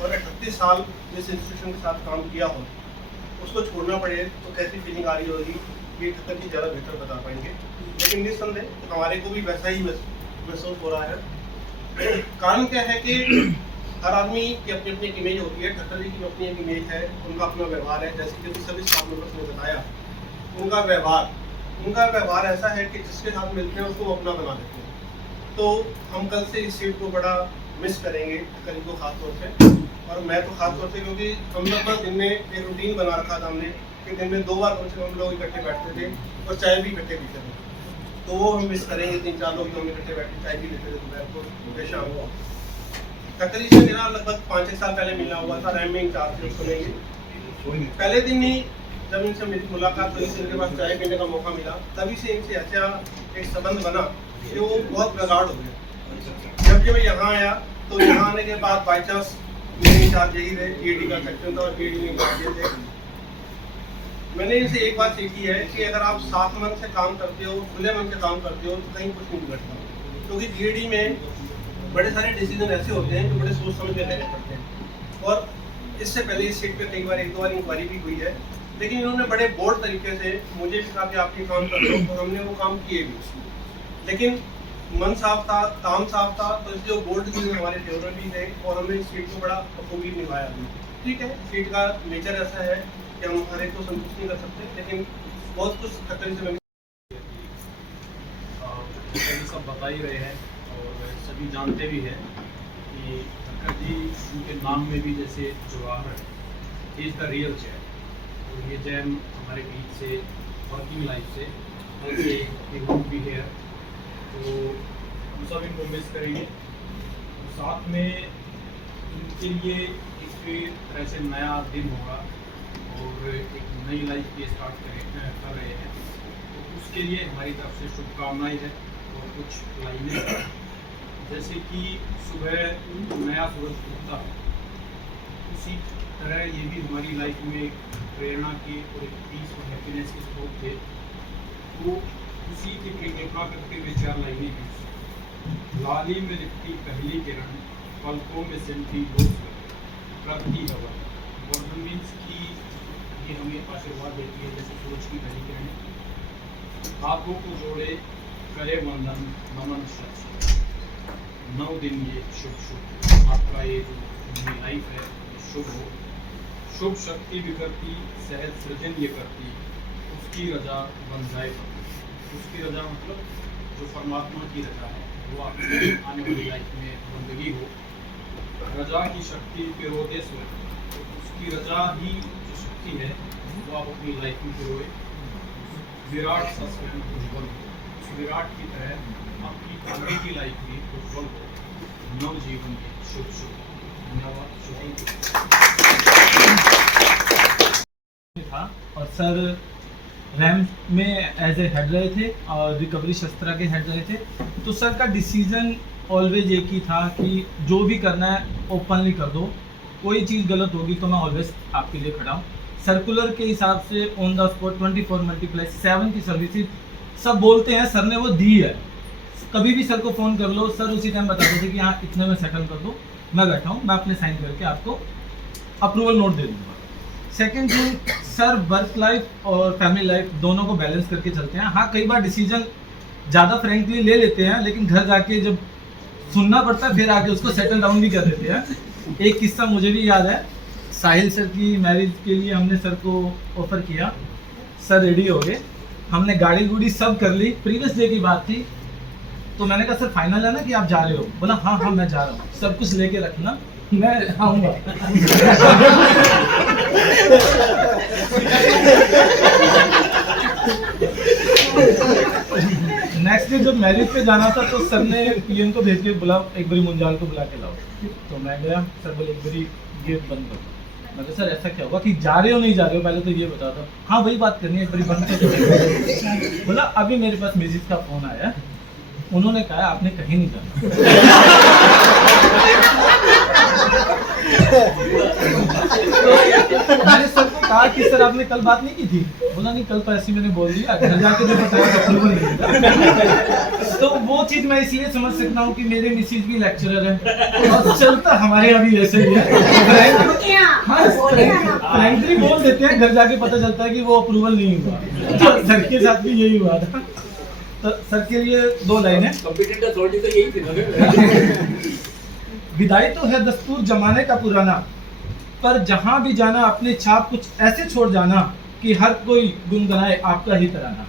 और 38 साल जिस इंस्टीट्यूशन के साथ काम किया हो उसको छोड़ना पड़े तो कैसी फीलिंग आ रही होगी, ये ठक्कर जी ज़्यादा बेहतर बता पाएंगे। लेकिन निस्संदेह हमारे को भी वैसा ही महसूस हो रहा है। कारण क्या है कि हर आदमी की अपनी अपनी एक इमेज होती है। ठक्कर जी की अपनी एक इमेज है, उनका अपना व्यवहार है। जैसे कि सभी स्टाफ मेंबर्स ने बताया, उनका व्यवहार ऐसा है कि जिसके साथ मिलते हैं उसको वो अपना बना देते हैं। तो हम कल से इस सीट को बड़ा मिस करेंगे, ठक्कर जी को खास तौर से, और मैं तो खास तौर से, क्योंकि हम लोग बस दिन में एक रूटीन बना रखा था हमने कि दिन में 2 बार कम से कम लोग इकट्ठे बैठते थे और चाय भी इकट्ठे पीते थे। तो वो हम मिस करेंगे। 3-4 लोग जो हम इकट्ठे बैठ के चाय भी लेते थे दोपहर को, सुबह शाम को। ठक्कर जी से मेरा लगभग 5-6 साल पहले मिलना हुआ था, रैम में इंचार्ज थे सुनेंगे। पहले दिन ही जब इनसे मेरी मुलाकात हुई, इनके पास चाय पीने का मौका मिला, तभी से इनसे ऐसा एक संबंध बना कि वो बहुत प्रगाढ़ हो गया। जब मैं यहाँ आया तो यहाँ आने के बाद बाई चांस मेरे इंचार्ज यही रहे, जीएडी का सेक्शन था और जीएडी में इंचार्ज थे। मैंने इनसे एक बात सीखी है कि अगर आप साफ मन से काम करते हो, खुले मन से काम करते हो, तो कहीं कुछ नहीं बिगड़ता। क्योंकि जीएडी में बड़े सारे डिसीजन ऐसे होते हैं जो बड़े सोच समझ के लेने पड़ते हैं। और इससे पहले इस सीट पे कई बार 1-2 बार इंक्वायरी भी हुई है, लेकिन इन्होंने बड़े बोल्ड तरीके से मुझे भी कहा कि आप ये काम कर लो, और हमने वो काम किए भी। लेकिन मन साफ था, काम साफ था, तो इसलिए वो बोल्ड भी हमारे फेवर भी थे और हमने इस सीट को बड़ा बखूबी निभाया भी। ठीक है, सीट का नेचर ऐसा है कि हम हर एक को संतुष्ट नहीं कर सकते, लेकिन बहुत कुछ ठक्कर से सब बता ही रहे हैं और सभी जानते भी हैं कि ठक्कर जी उनके नाम में भी जैसे जवाहर है, इज द रियल जैम। और ये जैम हमारे बीच से वर्किंग लाइफ से भी है, तो हम सब इनको मिस करेंगे। तो साथ में इनके लिए एक तरह से नया दिन होगा और एक नई लाइफ के स्टार्ट कर रहे हैं, तो उसके लिए हमारी तरफ से शुभकामनाएं हैं। और कुछ लाइनें जैसे कि सुबह नया सूरज उगता है, उसी तरह ये भी हमारी लाइफ में एक प्रेरणा की और एक पीस और हैप्पीनेस के स्रोत थे। तो उसी की परिकल्पना करते हुए 4 लाइनें हैं। लाली में लिपटी पहली किरण, पलकों में सिमटी रोज करती हवा। वर्धन मीन्स की ये हमें आशीर्वाद देती है, जैसे सूरज की पहली किरण। हाथों को जोड़े करे वंदन नमन शख्स, 9 दिन ये शुभ शुभ आपका ये जो लाइफ है शुभ हो। शुभ शक्ति बिखरती सहज सृजन ये करती, उसकी रजा बन जाए पति। उसकी रजा मतलब जो परमात्मा की रजा है वो आपकी आने वाली लाइफ में बंदगी हो। रजा की शक्ति पिरोते स्वर, तो उसकी रजा ही जो शक्ति है वो आप अपनी लाइफ में पिरोए। विराट सा स्वयं उज्ज्वल हो, उस विराट की तरह आपकी आगे की लाइफ में उज्ज्वल हो। नव जीवन के शुभ शुभ। धन्यवाद। था और सर रैम में एज ए हेड रहे थे और रिकवरी शस्त्रा के हेड रहे थे। तो सर का डिसीजन ऑलवेज एक ही था कि जो भी करना है ओपनली कर दो, कोई चीज़ गलत होगी तो मैं ऑलवेज आपके लिए खड़ा हूँ। सर्कुलर के हिसाब से ऑन द स्पॉट 24/7 की सर्विसेज सब बोलते हैं सर ने वो दी है। कभी भी सर को फ़ोन कर लो, सर उसी टाइम बताते थे कि हाँ इतने में सेटल कर दो, मैं बैठा हूँ, मैं अपने साइन करके आपको अप्रूवल नोट दे दूँगा। Second thing, sir work life और फैमिली लाइफ दोनों को बैलेंस करके चलते हैं। हाँ कई बार डिसीजन ज़्यादा फ्रेंकली ले लेते हैं, लेकिन घर जाके जब सुनना पड़ता है फिर आके उसको सेटल डाउन भी कर देते हैं। एक किस्सा मुझे भी याद है, साहिल सर की मैरिज के लिए हमने सर को ऑफ़र किया, सर रेडी हो गए, हमने गाड़ी गुड़ी सब कर ली, प्रीवियस डे की बात थी। तो मैंने कहा सर फाइनल है ना कि आप जा रहे हो? बोला हाँ हाँ मैं जा रहा हूँ, सब कुछ लेके रखना, मैं आऊँगा। नेक्स्ट डे जब मैरिज पे जाना था तो सर ने पीएम को भेज के बोला एक बारी मुंजाल को बुला के लाओ। तो मैं गया, सर बोले एक बारी गेट बंद करो। मैं कहा सर ऐसा क्या होगा कि जा रहे हो नहीं जा रहे हो, पहले तो ये बता दो। हाँ वही बात करनी है, एक बारी बंद कर। बोला अभी मेरे पास मिसेज का फोन आया, उन्होंने कहा आपने कहीं नहीं जाना। मैंने सर को कहा कि सर आपने कल बात नहीं की थी? बोला नहीं कल तो ऐसी मैंने बोल दिया, घर जाके जो बताया अप्रूवल नहीं था। तो वो चीज़ मैं इसलिए समझ सकता हूँ कि मेरे मिसेज भी लेक्चरर है और चलता हमारे यहाँ भी ऐसे ही है। फ्रैंकली बोल देते हैं, घर जाके पता चलता है कि वो अप्रूवल नहीं हुआ। तो सर के साथ भी यही हुआ था। तो सर के लिए 2 लाइन है। कंप्यूटर अथॉरिटी तो यही थी। विदाई तो है दस्तूर जमाने का पुराना, पर जहां भी जाना अपने छाप कुछ ऐसे छोड़ जाना कि हर कोई गुनगुनाए आपका ही तराना।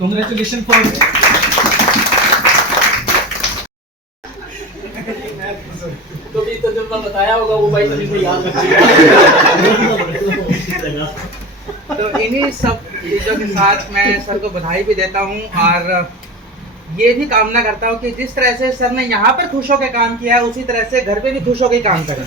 Congratulation for. तो भी तो जब मैं बताया होगा वो भाई तभी तो याद रखिएगा। तो इन्हीं सब चीज़ों के साथ मैं सर को बधाई भी देता हूँ और ये भी कामना करता हूँ कि जिस तरह से सर ने यहाँ पर खुश होकर काम किया है उसी तरह से घर पे भी खुश होकर काम करें।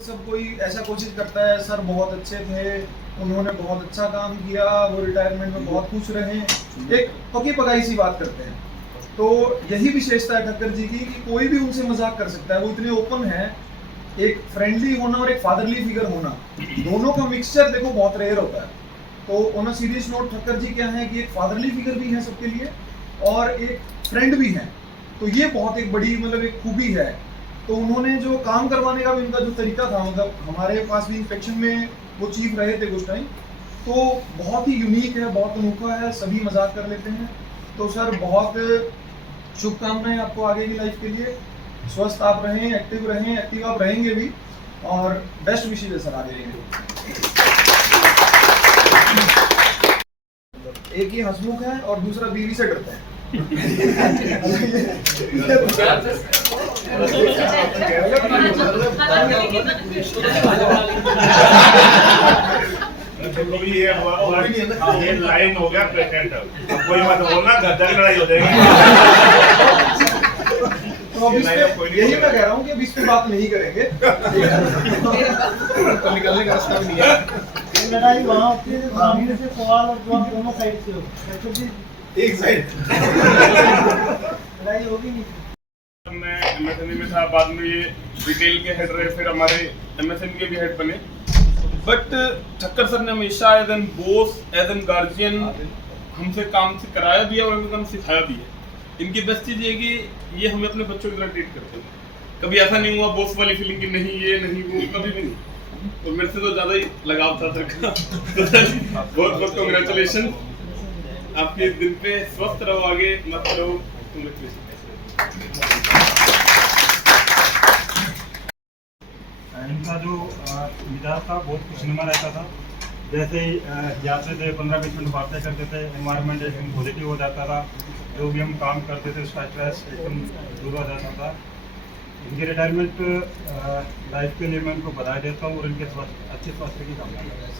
सब कोई ऐसा कोशिश करता है, सर बहुत अच्छे थे, उन्होंने बहुत अच्छा काम किया, वो रिटायरमेंट में बहुत खुश रहे, एक पकी पकाई सी बात करते हैं। तो यही विशेषता है ठक्कर जी की कि कोई भी उनसे मजाक कर सकता है, वो इतने ओपन है। एक फ्रेंडली होना और एक फादरली फिगर होना, दोनों का मिक्सचर देखो बहुत रेयर होता है। तो on a serious note Thakkar ji क्या है कि एक फादरली फिगर भी है सबके लिए और एक फ्रेंड भी है। तो ये बहुत एक बड़ी मतलब एक खूबी है। तो उन्होंने जो काम करवाने का भी उनका जो तरीका था, मतलब हमारे पास भी इंस्पेक्शन में वो चीफ रहे थे कुछ टाइम, तो बहुत ही यूनिक है, बहुत अनोखा है, सभी मजाक कर लेते हैं। तो सर बहुत शुभकामनाएं आपको आगे की लाइफ के लिए, स्वस्थ आप रहें, एक्टिव आप रहेंगे भी, और बेस्ट विशेष है सर आगे। एक ही हंसमुख है और दूसरा बीवी से डरता है। तो भी ये लाइन हो गया पेटेंट। कोई मत बोलना, घर जाके लड़ाई हो जाएगी। तो यही मैं कह रहा हूँ कि अब इस पे बात नहीं करेंगे। तो निकलने का रास्ता भी नहीं है। लड़ाई वहाँ होती है सामने से सवाल और जवाब दोनों साइड से हो, एक साइड लड़ाई होगी नहीं। मैं एमएसएमई में था, बाद में ये रिटेल के हेड रहे, फिर हमारे एमएसएमई के भी हेड बने। बट ठक्कर सर ने हमेशा as an boss, as an guardian हमसे काम से कराया भी है और हमें काम सिखाया भी है। इनकी बेस्ट चीज़ ये कि ये हमें अपने बच्चों की तरह ट्रीट करते हैं। कभी ऐसा नहीं हुआ बॉस वाली फीलिंग कि नहीं ये नहीं वो, कभी भी नहीं। और मेरे से तो ज़्यादा ही लगाव था सर का। बहुत बहुत कॉन्ग्रेचुलेशन, आपके दिन पे स्वस्थ रहो, आगे मत रहो। इनका जो मिजाज था बहुत खुशनुमा रहता था। जैसे ही जाते थे 15-20 मिनट बातें करते थे, एनवायरनमेंट एकदम पॉजिटिव हो जाता था। जो भी हम काम करते थे उसका स्ट्रेस एकदम दूर हो जाता था। इनके रिटायरमेंट लाइफ के लिए मैं उनको बधाई देता हूँ और इनके अच्छे स्वास्थ्य की कामना करता हूँ।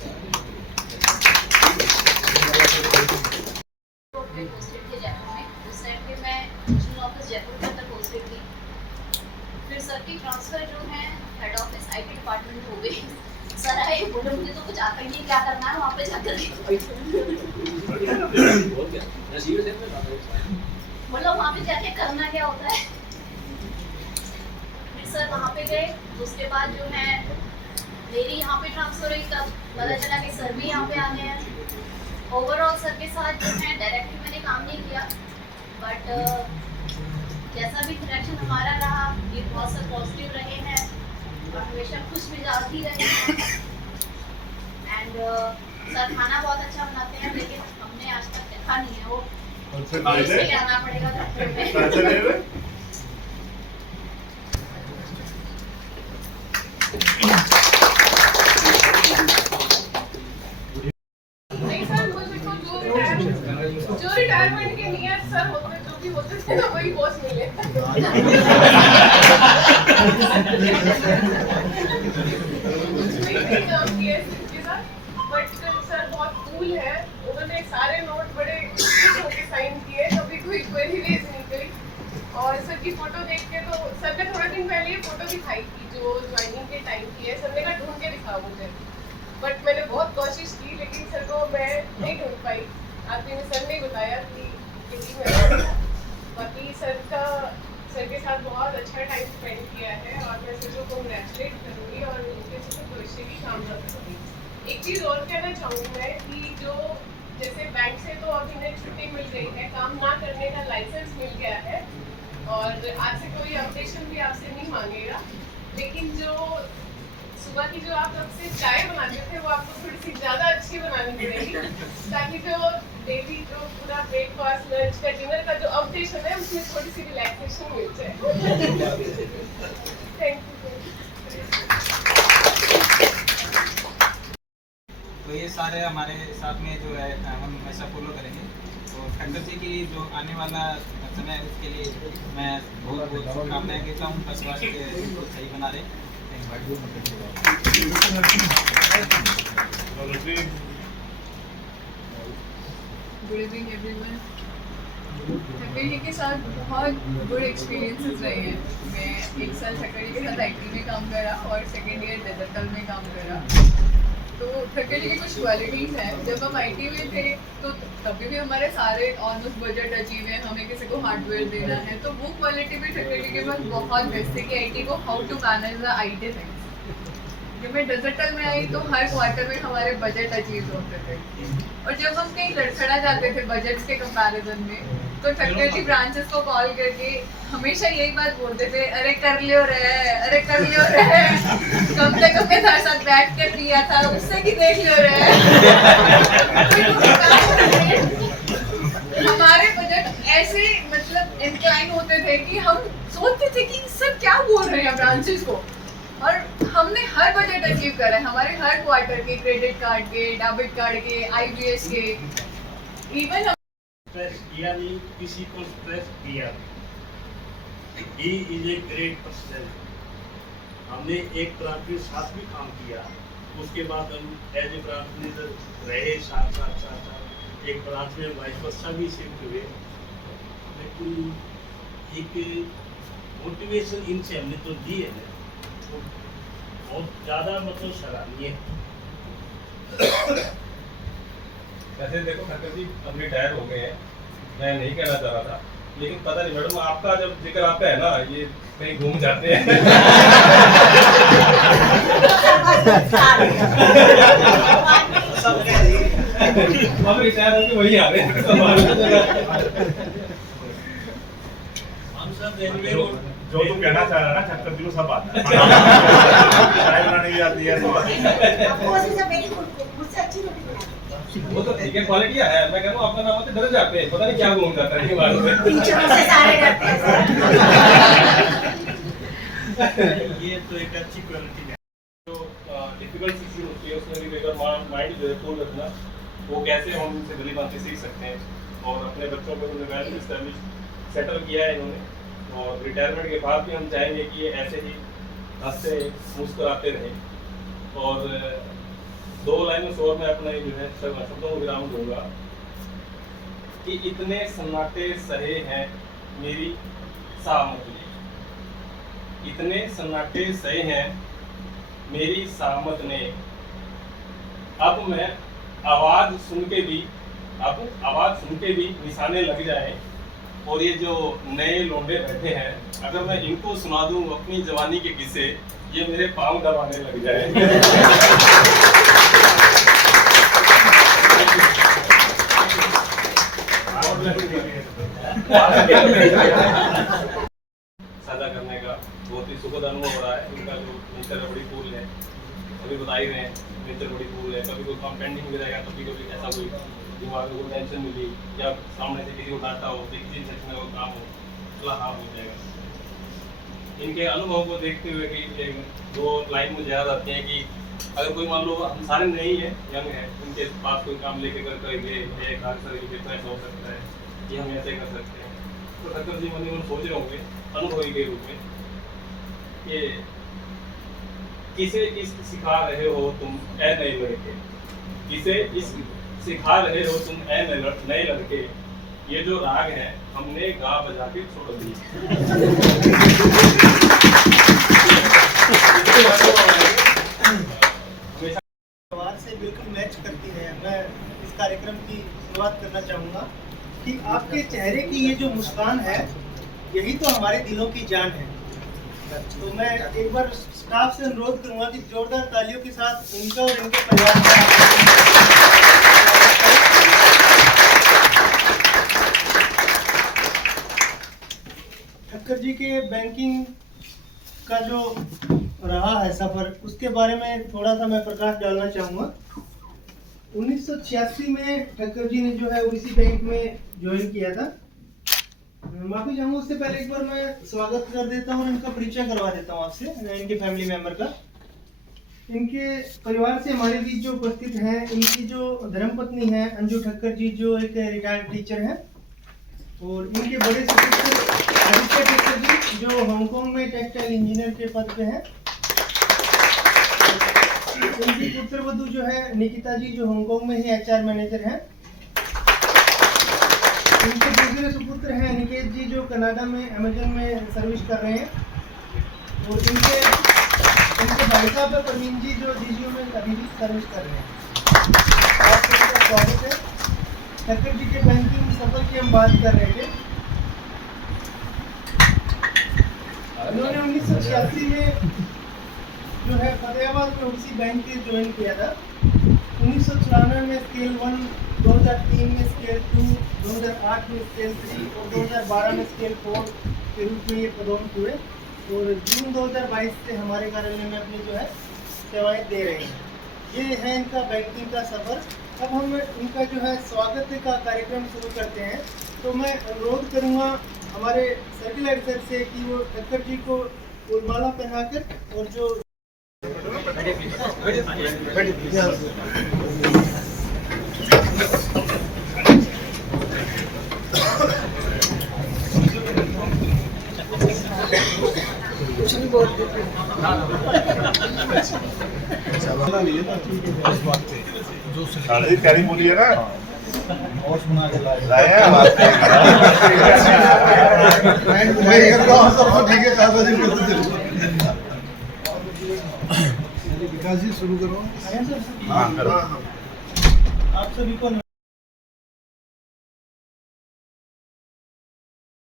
फिर सर की ट्रांसफर जो है हेड ऑफिस आईटी डिपार्टमेंट में हो गई। सर आए बोले मुझे तो कुछ आता ही नहीं, क्या करना है वहाँ पे जाकर बोलो वहाँ पे जाके करना क्या होता है। फिर सर वहाँ पे गए, उसके बाद जो है मेरी यहाँ पे ट्रांसफर हुई, तब पता चला कि सर भी यहाँ पे आ गए हैं। ओवरऑल सर के साथ जो है डायरेक्टली मैंने काम नहीं किया, बट जैसा भी इंटरेक्शन हमारा रहा ये बहुत सब पॉजिटिव रहे हैं और हमेशा खुश मिजाज ही रहे हैं। एंड सर खाना बहुत अच्छा बनाते हैं, लेकिन हमने आज तक देखा नहीं है वो, इसलिए आना पड़ेगा। नहीं सर, मुझे तो जो रिटायरमेंट के नियत सर होते जो भी होते थे ना वही बॉस मिले। बट सर बहुत कूल है, उन्होंने सारे नोट बड़े खुश होकर साइन किए, कभी कोई क्वेरी रेज नहीं करी। और सर की फोटो देख के तो सर ने थोड़े दिन पहले ये फोटो दिखाई थी जो ज्वाइनिंग के टाइम की है। सर ने कहा ढूंढ के दिखाओ मुझे, बट मैंने बहुत कोशिश की लेकिन सर को मैं नहीं ढूंढ पाई। आखिर में सर ने बताया कि बाकी सर के साथ बहुत अच्छा टाइम स्पेंड किया है और मैं सर को कॉन्ग्रेचुलेट करूँगी और उनके साथ भविष्य की कामना करूँगी। एक चीज़ और कहना चाहूँगी मैं कि जो जैसे बैंक से तो अब इन्हें छुट्टी मिल गई है, काम ना करने का लाइसेंस मिल गया है और आज से कोई अपडेशन भी आपसे नहीं मांगेगा, लेकिन जो सुबह की जो आप सबसे चाय बनाते थे वो आपको थोड़ी सी ज़्यादा अच्छी बनानी पड़ेगी, ताकि जो डेली जो पूरा ब्रेकफास्ट लंच का डिनर का जो अपडेशन है उसमें थोड़ी सी रिलैक्सेशन मिल जाए। Thank you. तो ये सारे हमारे साथ में जो है हम हमेशा फॉलो करेंगे। तो ठक्कर जी की जो आने वाला समय है उसके लिए मैं बहुत बहुत शुभकामनाएं देता हूँ। बस स्वास्थ्य बिल्कुल सही बना रहे। Good evening everyone. Thakkar ji के साथ बहुत गुड एक्सपीरियंसेस रहे हैं। मैं 1 साल ठक्कर जी के साथ आईटी में काम करा और सेकेंड ईयर डिजिटल में काम करा। तो ठक्कर जी की कुछ क्वालिटीज़ हैं। जब हम आईटी में थे तो तभी भी हमारे सारे ऑलमोस्ट बजट अचीव है, हमें किसी को हार्डवेयर देना है, तो वो क्वालिटी भी ठक्कर जी के पास बहुत बेस्ट है कि आईटी को how to manage the IT things. जब मैं डिजिटल में आई तो हर क्वार्टर में हमारे बजट अचीव होते थे और जब हम कहीं लड़खड़ा जाते थे बजट के कंपैरिजन में तो ठक्कर जी ब्रांचेस को कॉल करके हमेशा यही बात बोलते थे, अरे कर लियो रे, अरे कर लियो रे। कम से कम मेरे साथ बैठ के पिया था उससे की देख लियो रे। हमारे बजट ऐसे मतलब इंक्लाइन होते थे कि हम सोचते थे कि सब क्या बोल रहे हैं ब्रांचेस को, और हमने हर बजट अचीव करा है। हमारे हर क्वार्टर के क्रेडिट कार्ड के, डेबिट कार्ड के, आईबीएस के, इवन स्ट्रेस किया नहीं, किसी को स्ट्रेस दिया। He is a great person. हमने एक ब्रांच के साथ भी काम किया, उसके बाद हम एज ए ब्रांच मैनेजर रहे साथ एक ब्रांच में वाइस वर्सा भी शिफ्ट हुए। लेकिन एक मोटिवेशन इनसे हमने तो दी है ना, तो बहुत ज़्यादा मतलब सराहनीय है। वैसे देखो ठक्कर जी अब रिटायर हो गए हैं, मैं नहीं कहना चाह रहा था, लेकिन पता नहीं मैडम, आपका जब जिक्र आता है ना, ये कहीं घूम जाते हैं। अब रिटायर होके वही आ रहे हैं। जो तू कहना चाह रहा है ना, ठक्कर जी को सब आता है। चाय बनाने भी आती है, सब वो तो ठीक है, क्वालिटी है। मैं कह रहा हूँ आपका नाम आते डर जाते हैं, पता नहीं क्या घूम जाता है बालों में। ये तो एक अच्छी क्वालिटी है। जो डिफिकल्ट चीज़ होती है उसमें भी अगर माइंड जो है कूल रखना, वो कैसे हम उनसे भली भांति सीख सकते हैं। और अपने बच्चों को उन्होंने वैल्यू एस्टैब्लिश सेटल किया है इन्होंने, और रिटायरमेंट के बाद भी हम चाहेंगे कि ये ऐसे ही हंसते मुस्कुराते रहें। और 2 लाइनों से और मैं अपना जो है शब्दों को विराम दूंगा कि इतने सन्नाटे सहे हैं मेरी सामत ने, इतने सन्नाटे सहे हैं मेरी सामत ने, अब मैं आवाज़ सुन के भी निशाने लग जाए। और ये जो नए लोंडे बैठे हैं, अगर मैं इनको सुना दूं अपनी जवानी के किस्से, ये मेरे पाँव दबाने लग जाए। साझा करने का बहुत ही सुखद अनुभव हो रहा है। उनका जो नेचर बड़ी कूल है, अभी बता ही रहे हैं, नेचर बड़ी कूल है। कभी कोई काम पेंडिंग में रहेगा, कभी कभी ऐसा कोई दिमाग में कोई टेंशन मिली या सामने से किसी को डांटा हो, किसी सेक्शन में कोई काम हो, अगला हाफ हो जाएगा। इनके अनुभव को देखते हुए कि 2 लाइन मुझे याद आती हैं कि अगर कोई मान लो हम सारे नहीं है, यंग है, उनके पास कोई काम लेके कर गए, ये सर ये बिजनेस हो सकता है, ये हम ऐसे कर सकते हैं, तो ठक्कर जी मन सोच रहे होंगे अनुभवी के रूप में कि किसे इस सिखा रहे हो तुम ऐ नए लड़के, किसे इस सिखा रहे हो तुम ऐ नए लड़के, ये जो राग है हमने गा बजा के छोड़ दी। सवाल से बिल्कुल मैच करती है। मैं इस कार्यक्रम की शुरुआत करना चाहूँगा कि आपके चेहरे की ये जो मुस्कान है, यही तो हमारे दिलों की जान है। तो मैं एक बार स्टाफ से अनुरोध करूँगा कि जोरदार तालियों के साथ इनका और इनके परिवार का ठक्कर जी के बैंकिंग का जो रहा है सफ़र, उसके बारे में थोड़ा सा मैं प्रकाश डालना चाहूँगा। 1986 में ठक्कर जी ने जो है उसी बैंक में ज्वाइन किया था। माफ़ी चाहूँगा, उससे पहले एक बार मैं स्वागत कर देता हूँ और इनका परिचय करवा देता हूँ आपसे, इनके फैमिली मेम्बर का। इनके परिवार से हमारे बीच जो उपस्थित हैं, इनकी जो धर्मपत्नी है अंजू ठक्कर जी, जो एक रिटायर्ड टीचर हैं, और इनके बड़े सपुत्र आदित्य ठक्कर जी, जो हांगकांग में टेक्सटाइल इंजीनियर के पद पे हैं। इनकी पुत्र वधू जो है निकिता जी, जो हांगकांग में ही HR मैनेजर हैं। इनके दूसरे सुपुत्र हैं निकेत जी, जो कनाडा में अमेजन में सर्विस कर रहे हैं। और इनके भाई साहब है प्रवीण जी, जो DGO में अभी भी सर्विस कर रहे हैं। आपका स्वागत है। ठक्कर जी के बैंकिंग सफर की हम बात कर रहे थे। उन्होंने 1986 में जो है फतेहाबाद में उसी बैंक के ज्वाइन किया था। 1994 में स्केल 1, 2003 में स्केल 2, 2008 में स्केल 3 और 2012 में स्केल 4 के रूप में ये पदोन्नत हुए, और जून 2022 से हमारे कार्यालय में अपनी जो है सेवाएं दे रहे हैं। ये है इनका बैंकिंग का सफ़र। अब हम इनका जो है स्वागत का कार्यक्रम शुरू करते हैं। तो मैं अनुरोध करूँगा हमारे सर्किल ऑफिसर से कि वो ठक्कर जी को फूलमाला पहनाकर और जो कुछ नहीं बोलते प्यारी बोली है ना, और सुना के लाए हैं बात। मैं कर रहा हूँ सब ठीक है, कागज विकास जी शुरू करो। आप सभी को